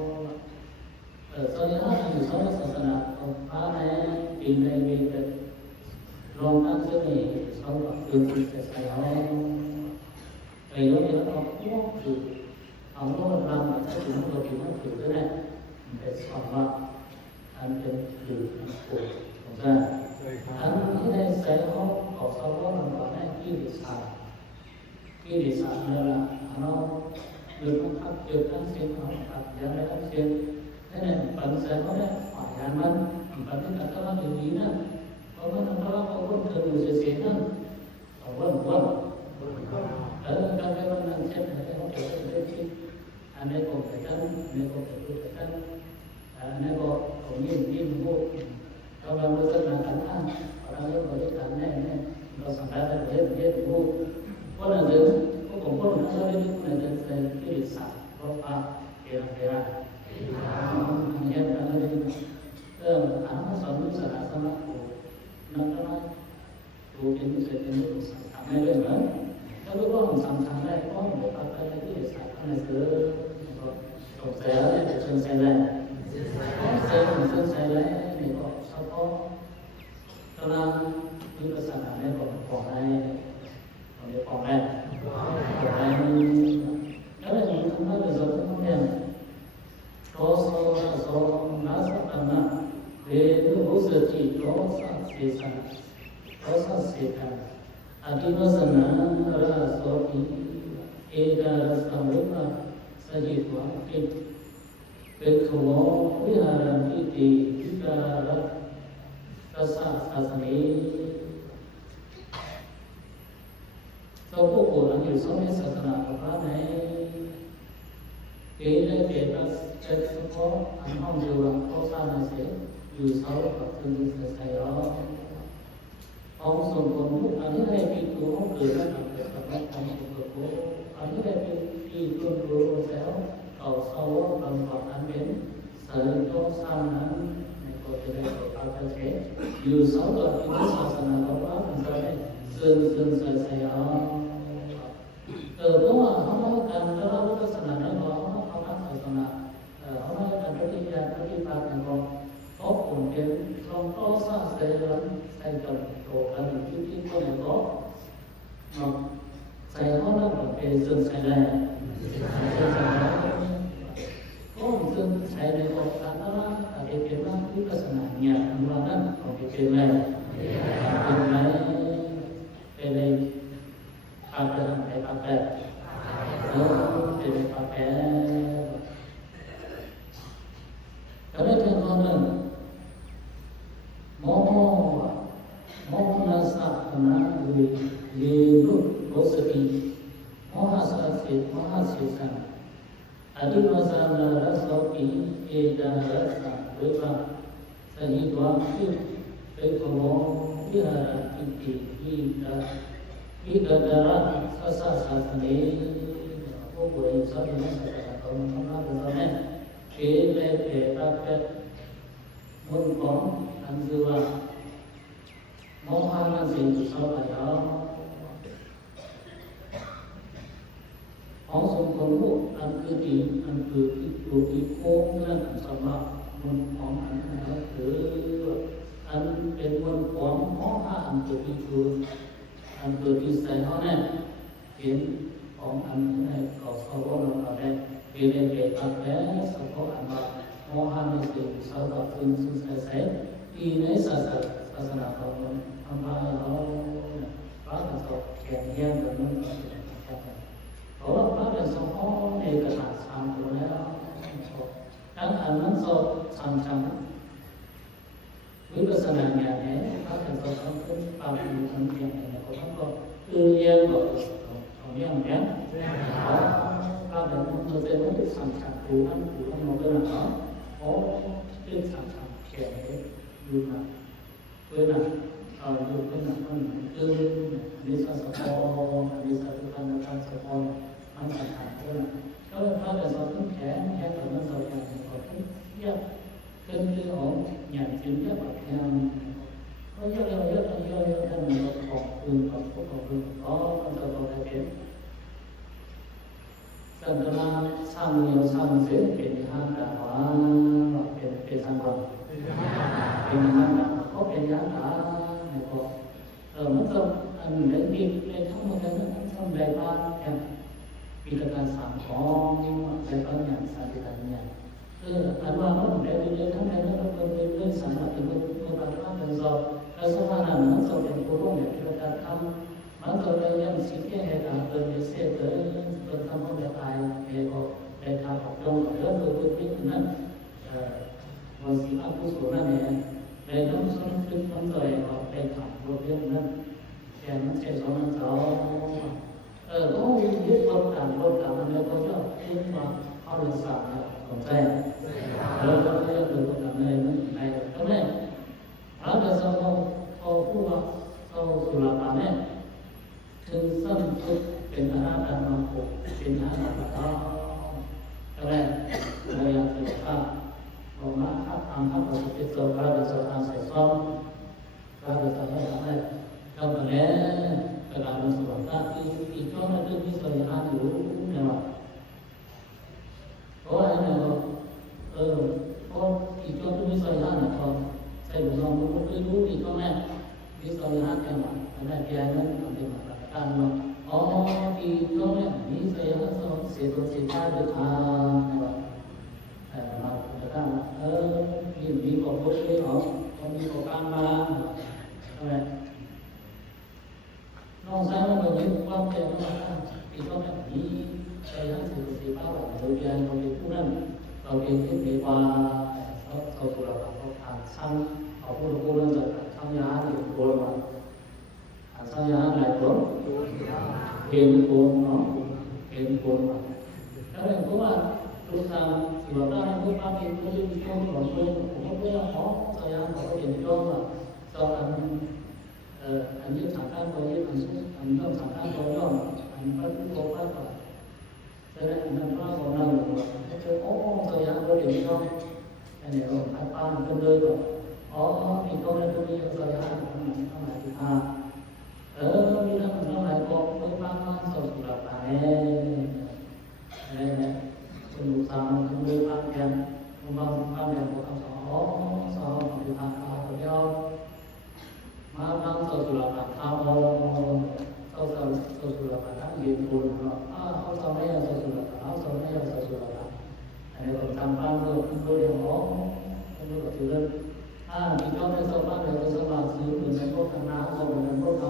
ตอนนี้ถ้าอยู่ศาสนาของพระในปีในเวทรองตั้งเสน่ห์เขาคือจะใส่เอาไปยกเนี่ยเขาพวกคือเอาโน้ตรำถ้าถึงเราถึงว่าถือก็ได้เป็นสองว่าอันเป็นคือปวดของท่านอันที่ได้ใส่เขาขอเขาว่ามันบอกให้ที่ดีสานเนี่ยละเราเดือดทั้งเดือดทั้งเสียงเขาตัดยังไงทั้งเสียงthế này bạn sẽ có đấy hỏi anh mình bạn biết là các bạn điều gì nữa có bạn không có thường người sẽ nữa còn ở trong cái bạn đang xem này không thể cái gì anh ấy còn phải cân anh ấy còn phải cân anh ấy còn nhìn vô trong đó nó rất là cẩn thận ở đây có cái cẩn này nó sản ra là hết vô có là đến có còn có một cái này đến cái địa sản có pha kia là hanya karena anak selalu salah sama aku, nak tu itu saya tengok sama dia kan. Kalau orang sama dia, orang berkata lagi saya ke saya macam saya ni kok siapa kalau itu sana dia kok kalau yang kena rezeki macam Rosa nasabana vedu usati rosa seta adivasana rasoti eda rasamrupa sajitwa pekhawo viharanti vikara rasa sasane เราผู้คนอยู่สมัยศาสนาของพระในเกณฑ์เกณฑ์เฉพาะอันห้องเดียวเขาสร้างเสียอยู่เสากับถึงใส่ล้อห้องส่วนคนทุกอันนี้ได้ปีตัวห้องเกิดแล้วเกิดกับห้องของตัวโตอันนี้ได้ปีตัวตัวแล้วเอาเสาลำบากอันเป็นเสริมต้องสร้างนั้นในตัวจะได้ตัวการเฉยอยู่เสากับที่ศาสนาของพระมันจะได้เสื่อมใส่เอาเพราะว่าเขาไม่การเราพุทธศาสนาเนี่ยเขาทำศาสนาเขาไม่การปฏิญาณปฏิบัติอย่างเราเขาผลเป็นทรงโตสร้างเสรีใส่จนโตกันที่เขาอย่างเขาใส่เขาแล้วเป็นเสื่อมใส่ได้ก็เสื่อมใส่ในตัวการนั้นอาจจะเป็นว่าพุทธศาสนาเนี่ยทำว่านั้นเขาเป็นอะไรเป็นอะไรapa yang saya pakai, jadi pakai. Liru Osaki Mahasisana Adinasana Rasopi Eda Rasa Deva Sahidwa Ekolo Vihara Iti Ida Dara Sasa Sasane Oboi Sabina Sasa Kamana Dhamma Chile Peta Mun Kong Anzua Mohana Sin Savaya Ông sung con bộ ăn cư tí cố lên sầm mạo muốn ông ăn cứ ănเป็นคนของห้อห้าอันตัวที่คืออันตัวที่ใส่ห้อเนี่ยเห็นของอันนี้ก็เขาก็ลงมาได้เรียนเรียนตัดแพ้สักคนอันว่าห้อห้าในสิ่งสาวกับสิ่งซึ่งใส่ที่ในศาสนาของมันทำมาเราพระก็จะแข่งแย่งกันนั่นก็เพราะว่าพระเป็นสองห้อในกระดาษสามตัวแล้วทั้งอันนั้นสอบสามชั้นวิปัสสนาญาณเนี่ยพระเป็นสองขึ้นปาฏิหาริย์อย่างไรก็ต้องก็คือเรียนแบบของอย่างนี้พระเป็นมันจะเป็นที่สามชั้นปูอันมองกันนะโอ้ที่สามชั้นแข็งดูนะเพื่อนนะดูเพื่อนนะมันคือนิสัยสะพอนนิสัยทุกการทำสะพอนมันสำคัญเพื่อนก็พระเป็นสองขึ้นแข็งแต่มันสองอย่างก็ขึ้นเยอะขึ้นคือของอย่างจริงเยอะแบบอย่างก็เยอะท่านเราขอบคุณอ๋อมันจะต้องได้เป็นสันตนาสร้างเมืองสร้างเสร็จเป็นห้างดาวเป็นทางวันเป็นห้างดาวก็เป็นห้างดาวก็มันก็อันนั้นมีในทั้งหมดนั้นทำได้บ้างแค่มีการสั่งของได้บางอย่างสาธิตอย่างอันว่ามันได้เรียนทั้งในนั้นเราเป็นเรื่องสำคัญเป็นตัวประธานเป็นสอบแล้วสมานามันจะเป็นผู้ร่วมอย่างที่เราทำมันก็เลยยังสิ่งที่ให้การเดินเสียเดินทำให้ได้ตายเองก็ได้ทำออกตรงแล้วโดยที่นั้นวันสิ่งอันผู้สูงนั่นเองในน้ำส้มขึ้นน้ำใจก็ได้ทำบทเรียนนั้นแค่นั้นแค่สองนั้นเขาก็ยึดรถตามมันแล้วก็จะขึ้นมาเอาเรื่องสามเนี่ยของใจแล้วก็เรียกรถตามในก็ไม่แล้วแต่เขาพูดว่าเขาสุราษฎร์เนี่ยถึงสั้นสุดเป็นอาหารตามมาปกเป็นอาหารแบบนั้นก็ได้เราอยากจะทำเรามาทำเราจะเป็นตัวเราจะทำใส่ซ้อมเราจะทำให้เราเนี่ยกระดานสว่างตาอีกช่องนั้นเรื่องที่เราอยากอยู่เนี่ยว่าเพราะว่าเนี่ยเพราะอีกช่องที่เราอยากเนี่ยเขาใส่บุญเราไม่รู้อีกช่องนั้นที่เราอยากแค่ไหนอันนั้นแค่นั้นทำได้มาการว่าอ๋ออีกช่องนั้นนี่เราอยากจะเสียตัวเสียใจด้วยทางว่ามาจะทำยิ่งมีกว่าพุทธเลยเหรอต้องมีกว่าการมาอะไรน้องสาวเราเห็นความเจ็บว่าที่เขาแบบนี้ใช้ทั้งสิ่งบ้าหลังโดยการเราเป็นผู้นั้นเราเป็นที่มีว่าเขาตัวเราเขาทางซ้ำเขาพูดเรื่องจากทางยาหรือโกนมาทางยาหลายคนเห็นโกนเนาะเห็นโกนมาแล้วเห็นเพราะว่าลูกสาวที่ว่าได้ผู้ป้าเป็นผู้ที่มีช่องของตัวผมก็ไม่เอาของทางยาเขาเห็นช่องว่าตอนนั้นอันนี้สามข้างตัวนี้อันต้องสามข้างตัวย่อมอันพัดโตพัดต่อแต่อันนั้นว่าของเราหมดถ้าเจอโอ้ตัวอย่างเราเห็นช่องอันนี้เราพัดป้านกันเลยก็อ๋อมีตัวนั้นตัวนี้ตัวอย่างทั้งหลายที่ห้ามีทั้งหลายกองตัวป้านมาสดแบบไหนอะไรเนี่ยคุณลูกสาวคุณลูกป้านแกนคุณป้านแกนพวกเขาสอนสอนที่ห้าตัวย่อมาทำสุรภัณฑ์ทำสุรภัณฑ์ทั้งยืนคุณเขาทำให้สุรภัณฑ์เขาทำให้สุรภัณฑ์อันนี้ผมทำบ้านด้วยอย่างน้องด้วยกับที่เรื่องที่เขาได้สมัครเลยสมัครซื้อเหมือนในพวกทางน้ำเขาเหมือนพวกเขา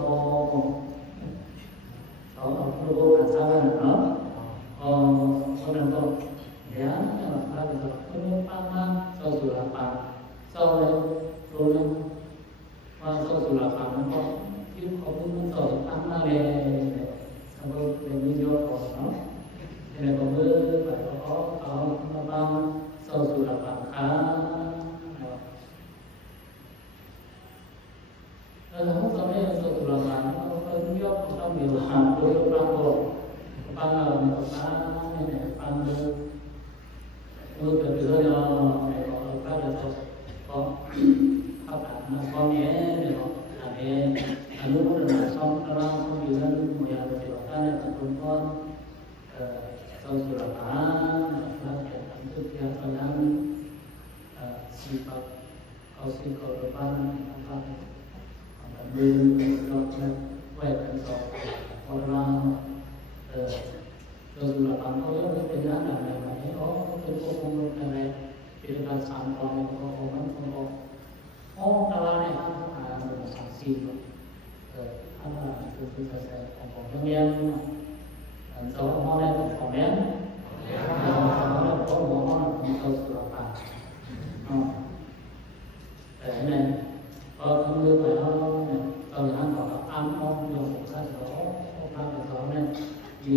ผู้บริหารชาวบ้านเนาะคนนั้นก็เดี๋ยวเนี่ยเราจะต้องปั้นมาสุรภัณฑ์เลยรู้เลยว่าสุรภัณฑ์นั้นก็ที่เขาพูดมันต่อ sau sự là bạn khá không sau đây sau sự là bạn không nhóc trong nhiều hàng đối với bạn bộ bạn là một bạn này bạn tôi từ bây giờ này có các là có các bạn con nhé này họ này lúc là xong ra xong thì dân một nhà thì bảo ta là con sau sự là bạn là cái cảm thức kia tôi đang xin Phật cầu xin cầu được ban ban bên cho quay cảnh sổ con cho dù là bạn có rất cái giá là này mà thấy có cái cô không này thì là sản phẩm của họ vẫn không có ta này mình sản sinh là từ sẽ còn trong em sau đó này còn bé sau đó có một món câu sửa bạn để này không đưa phải thời gian của các ăn không dùng một cái đó các cái đó này chỉ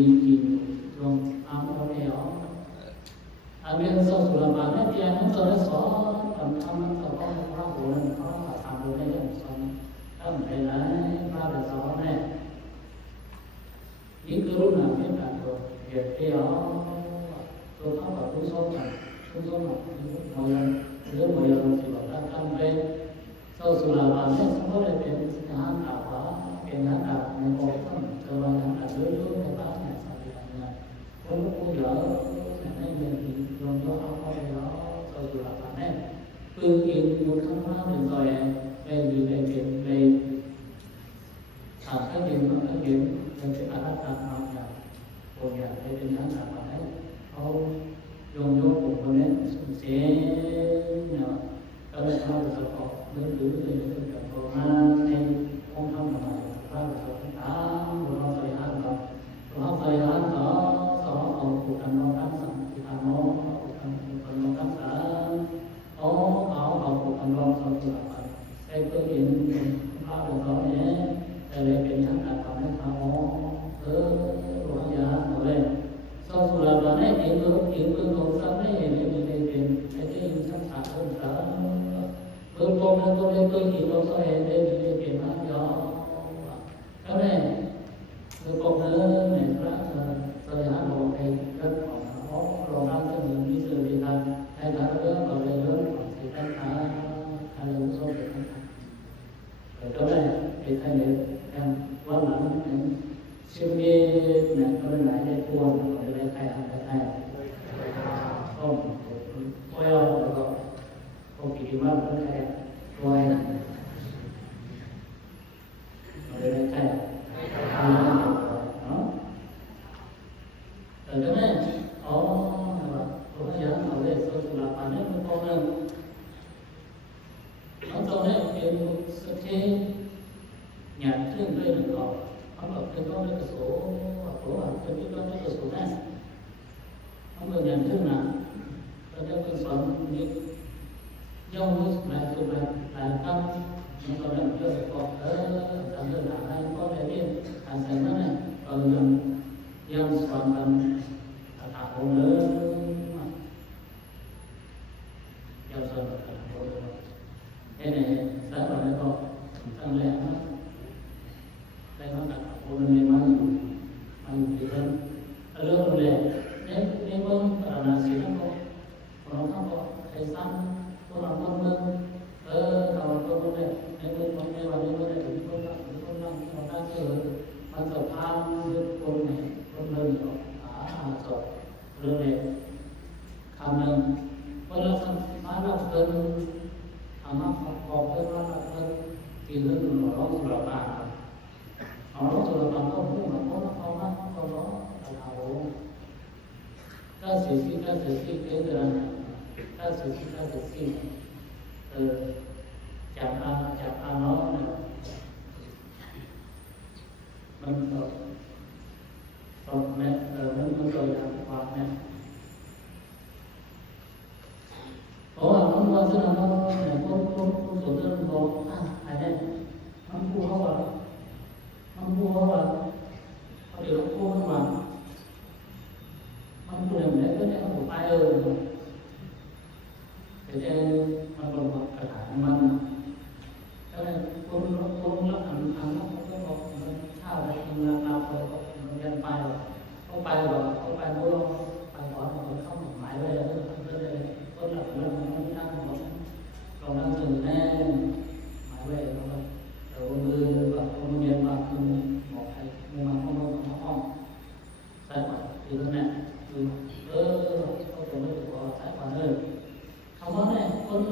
dùng ăn không để đó anh biết sau sửa bạn ấy thì anh tôi đã xóa còn không có một cái bộ này có là làm được đây là xong đó mình lấy ba cái đó này những cái lúc nào biết là rồi việc cái đó tôi có vào cuốn số mà mọi lần thì bảo ta tâm bên sau sự là bạn ấy không có để tiền hàng nào đó tiền hàng nào mình có không cho bạn hàng nào dưới cái bát này sau thì là có lúc cô dở này thì dùng cho họ có cái đó sau sự là bạn ấy từ hiện một tháng năm đến rồi về gì về tiền về cái điểm nó cái điểm về cái ăn đặt mà nhà của nhà để tiền hàng nào bạn ấy không dùng vô cùng của nên sẽ nhờ ở đây sao được sao đến từ cái việc của nên không thông là ra được cái tám của nó thời gian đó của nó thời gian đó sau đó còn của thành nó cán sản thì thành nó thành nó cán sản có của thành nó sau khi là cái cơ hiện ra được đó nhé để cái nhãn là còn cái thao của nhà ở đây sau sự là bạn ấy hiện tượng công sản đấy cái sắp sẵn hơn cả tôi chỉ có số hệ để đi kiểm tra cho cái này tôi còn nữa này là thời hạn một ngày rất có rồi đang có những cái sự việc này hay là nó ở đây lớn thì tất cả hay là một số việc rồi cái này thì thay để em quan lãnh em siêu nghe này có bên lại đây buồn rồi đây thay hàng cái này không quay rồi không chỉ mà nó thay quay rồi đây thay đó rồi cái này có giá ở đây số là phản ứng của con hơn ở trong này thì sẽ thế nhà thương đây được có không được thương có cái số của hàng cái cái số này không được nhận thương nào cho nên cái số như dâu nước lại từ lại tâm nhưng còn lại chưa còn cảm giác là hay có thể biết thành thành nó này còn dân soạn tâm thả hồ lớn dân soạn thả hồ lớn cái này sáng rồi đấy không tăng lẽ nó đây nó đặt hồ lớn này mang gì hơn ở lương này nếu vâng là sĩ nó có nó không có thầy xăm tôi làm công đơn làm công đơn này nếu tôi không nghe vào đây này thì tôi làm nó đang chờ ban đầu tham con này con đơn rồi rồi lương này tham đơn con là má là đơn má học cái má là đơn thì lương nó là bàn nó rồi là không cũng là có không đó là hậu ta sử dụng cái là ta sử dụng chạm ăn nó mình rồi mẹ mình rồi làm quạt mẹ nó rất là nó con số rất là ai đây nó phù hợp nó điều cô mà không được đấy cái này không phải ơi แต่มันลงกับกระถางมันก็เลยคนรับอันนั้นเขาก็บอกมันข้าวอะไรกินเราไปมันยันไปเขาไปหรอกเขาไปรู้ไปขอเขาเข้าหมายไว้เลยก็หลับแล้วมันไม่นั่งหมดเรานั่งตื่นแน่หมายไว้เรามือแบบคนเรียนมาคือบอกใครมือมาห้องใช่ป่ะคือนั่นคือเขาจะไม่ขอใช่ป่ะเลยคำว่าเนี่ยคน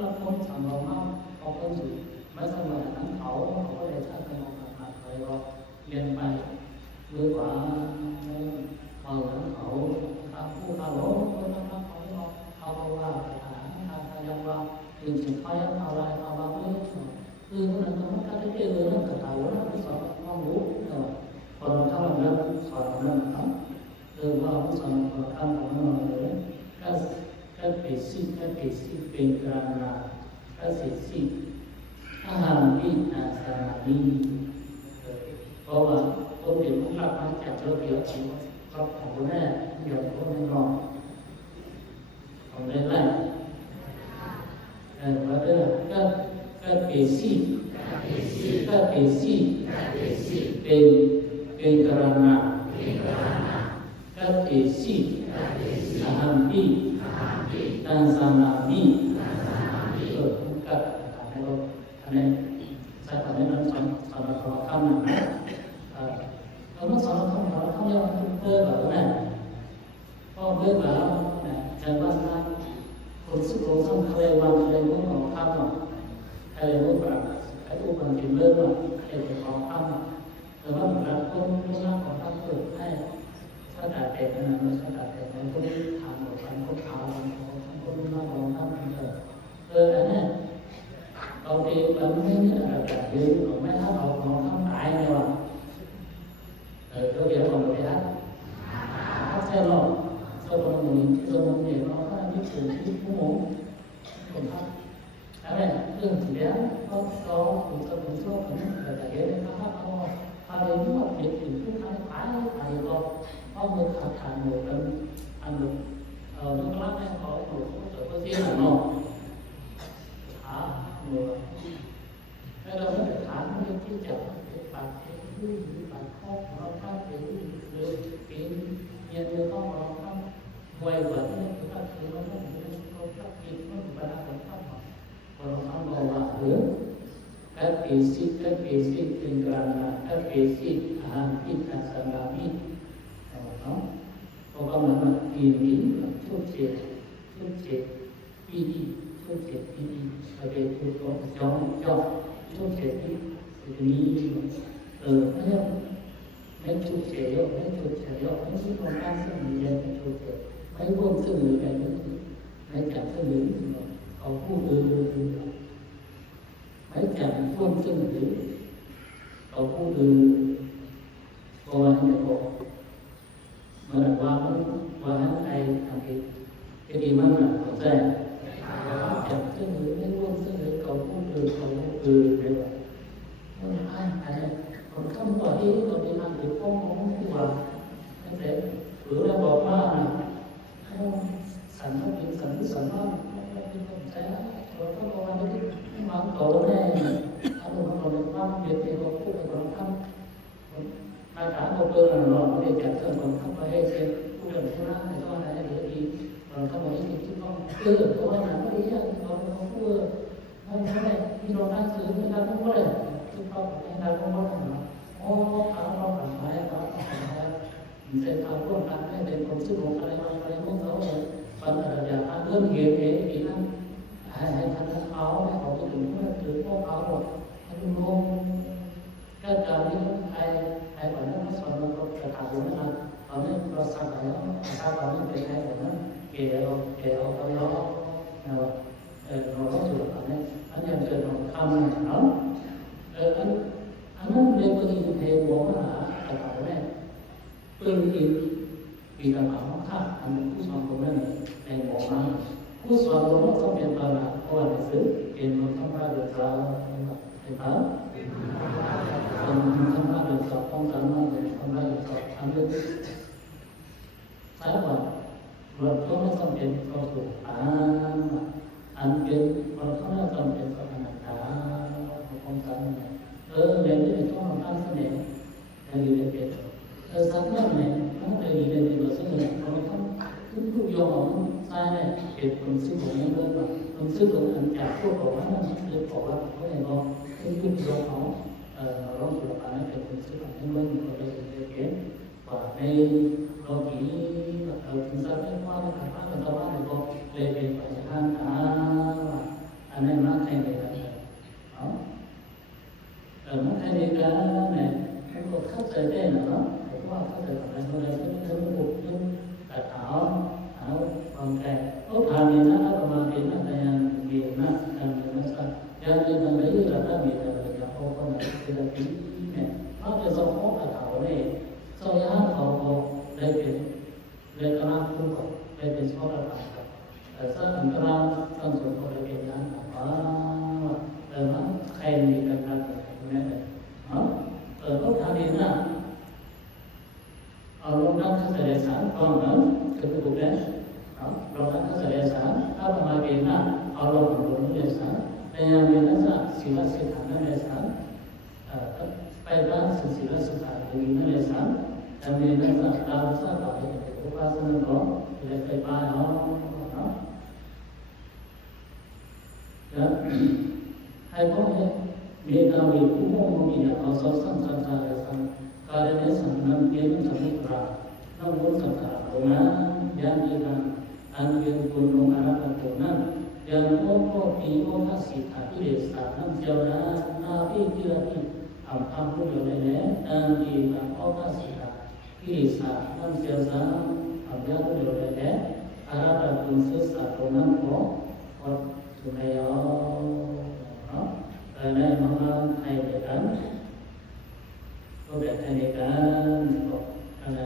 ละคนสำหรับเราเขาคนสุดไม่สมัยนั้นเขาก็ได้ใช้เป็นของหนักเลยก็เรียนไปด้วยกว่าเขาข้าผู้ข้าหลงคนนั้นเขาว่าไปหาเขายังว่าถึงสุดท้ายเขาอะไรเขาว่าไม่คือมันถ้าได้เจอเรื่องกับเขาแล้วสอนความรู้เนาะพอเราทำแบบนั้นสอนแบบนั้นครับว่าสอนทำของเราเลยก็เป็นสิ่งเป็นการงานก็สิ่งอาหารที่อาสาดีเพราะว่าคนเด็กผู้หลักมันจะเจอเกี่ยวกับของแม่เกี่ยวกับคนนอกของได้แรกว่าก็เป็นสิ่งเป็นการงานก็เป็นสิ่งอาหารที่dan sanami bukan karena saya pada nonton sama kawan kalau sama kawan yang berbalan kalau berbalan jangan khusus urusan kelewanของท่านใครรู้ปราใครรู้ความจริงเรื่องใครเป็นของท่านแต่ว่าเราคนรู้หน้าของท่านเกิดให้ถ้าแต่เป็นนั้นถ้าแต่เป็นก็ได้ทำหมดทั้งคนข่าวคนมาลองทำอันนี้เราเองเราไม่ได้แบบยืนเราไม่ทำเราทำตายเลยว่ะเราเดี๋ยวเราไปฮะถ้าใช่หรอกเราคนหนึ่งเราเดี๋ยวเราก็ยึดถือที่ผู้หมู่คนทำอะไรเรื่องสิ่งนี้เราผมจะชอบผมแต่เดี๋ยวนะครับเขาเรียนว่าเด็กถึงผู้ทำตายเราเขาเมื่อขาดหมดอันหนึ่งลูกรักเนี่ยเขาหมดเขาเสียหน่อยขาหมดแล้วเราไม่ถามเรื่องที่จะปากที่ปากคอเราข้าวเป็นหรือเป็นเย็นเราต้องเราต้องมวยกว่าที่เราต้องคือเราต้องเราต้องกินต้องบรรดาของข้าวพอเราทำเราว่าcác basicเป็นการcác basic อาหารที่อาสามีเพราะว่ามันปีนี้ช่วงเจ็ดปีช่วงเจ็ดปีเราเป็นผู้ต้องจองช่วงเจ็ดปีนี้ไม่ช่วงเจ็ดไม่ที่เราตั้งเสนอเรียนไม่ช่วงเจ็ดไม่ร่วมเสนอกันไม่จับเสนอเอาผู้ไม่จับร่วมเสนอเอาผู้ก็ว่าให้บอกมันว่าให้ทำcái gì mà có thể chẳng cho người nên luôn cho người cầu để còn không có đi còn đi làm việc không vào anh sẽ bữa ra bỏ qua sẵn nó bị sẵn nó sẽ rồi có bao nhiêu cái mà cầu này anh đừng còn được qua việc thì họ cũng còn không ai cả một cơ là nó để chẳng cần còn không phải hay xem cũng được thế nào để cho này để đi rồi các bạn ý thì không có ai làm cái gì nó không có anh nói này khi nó đang xử người ta không có này chứ không anh ta không có này nó phải nó mình sẽ thảo luận lại để còn sự một cái muốn nói là phần là giờ ăn lớn nhiều cái kỹ năng hay thành áo hay họ cái đừng có tự có áo rồi anh luôn cái giờ đi hay phải nó soi nó có cái thảo luận là ở đây nó sang cái đó sao vào những cái hay của nó kể ở cái đó nó có sự ở đây anh em chơi nó không là nó anh muốn lên cái gì thì bố là cái thảo này tương tự vì là bảo khác anh cũng soạn của mình để bỏ ra cũng soạn của nó không hiện tại là có là xứ thì nó không ra được ra thì đó không ra được ra không ra được ra anh biết thái mà luật có nó không hiện có thuộc เป็นคนซื้อของนี้เลยว่าคนซื้อของอันจากพวกของนั้นเลยบอกว่าเขาเองก็ขึ้นลงเขาร้องสุรการนั้นเป็นคนซื้อของนี้เลยก็เลยเขียนว่าในเราที่เราถึงจะได้ว่าในฐานะเป็นชาวบ้านก็เลยเป็นประธานอันนั้นมาแข่งกันมันแค่นี้กันเนี่ยมันก็เข้าใจได้นะเนาะเพราะว่าเข้าใจอะไรก็ได้ที่มันรู้บุกยุ่งแต่เอาความแก่ก็ผ่านนี้นะประมาณนี้นะแต่ยังมีนะยังมีนะสักยังมีบางเรื่องเราได้มีแต่เราจะเอาคนไหนที่เราคิดเนี่ยเขาจะส่งข้อข่าวเนี่ยส่งยาเขาได้เป็นได้กำลังพูดกับได้เป็นข้อข่าวกับแต่ถ้าอันตรายต้องส่งข้อได้เป็นยาแต่ว่าใครมีการทำเนี่ยก็ทำดีนะเอาลงนั่งข้าศึกษาฟังนะคือถูกแล้วเรานั่งข้าศึกษาถ้าประมาณนี้นะเอาลงลงนั่งศึกษาแต่ยังมีนักศึกษาศิลปศิลป์นั่งศึกษาไปด้านศิลปศิลป์ดูนั่งศึกษายังมีนักศึกษาดาวศึกษาต่อไปอุปสรรคก็เลยไปบ้านเนาะแล้วให้พวกนี้มีการวิภูมิมีเอาสอบสังสารสังการในสังนันเกี่ยงสมุทราน้ำวนสังขารตรงนั้นยังมีการอันเป็นคนลงอาณาตรงนั้นยังโอ้โหปีโอ้ทัศสิทธาที่เดชสารน้ำเจ้านะนาพิจิรติทำผู้เดียวเลยเนี่ยอันดีการโอ้ทัศสิทธาที่เดชสารน้ำเจ้านะทำยาผู้เดียวเลยเนี่ยอาราธนาคุณศึกษาตรงนั้นก็สุนัยในห้องให้เด็กกันก็แบบให้เด็กกันก็อะไร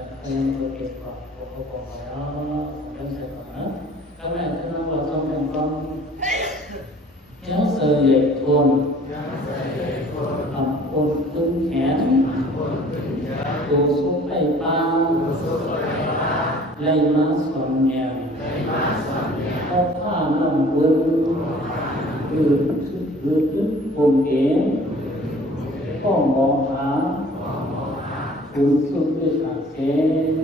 ก็เก็บกับก็บอกแล้วต้องใส่ก่อนนะก็แม่ที่น้องว่าต้องเป็นความยังเสยทนทำคนตึงแขนกูสุกไปปางไล่มาสอนเนี่ยเอาผ้าน้องเบิ้งคือผมเองต้องมองหาคุณสุดที่ขาดเส้น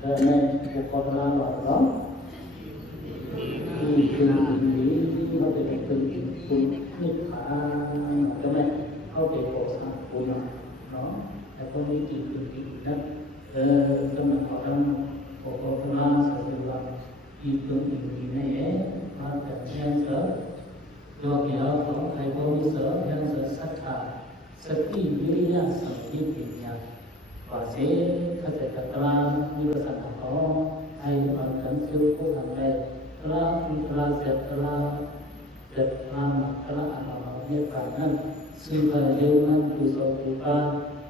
แต่ในบุคคลเราเนาะที่คือนี้เราจะเป็นคุณนิพพานก็ไม่เข้าไปโอสถคุณเนาะแต่พวกนี้จริงนะก็มันขอทำบุคคลเราสัจจะอีกตัวอีกนี่เองมาจากเชียงเสือโยกเหยาของใครก็มีเสือยังเสือศรัทธาสติวิริยะสัมผัสปัญญาว่าเสียข้าศึกตรามีภาษาของให้บางครั้งชื่อผู้ทำได้ตราเสร็จตราเด็ดตราตราอันเราเนี่ยต่างนั้นซึ่งการเรียนนั้นผู้สอนผู้ปา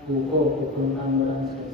ผู้โก้ผู้คนทำรังสรรค์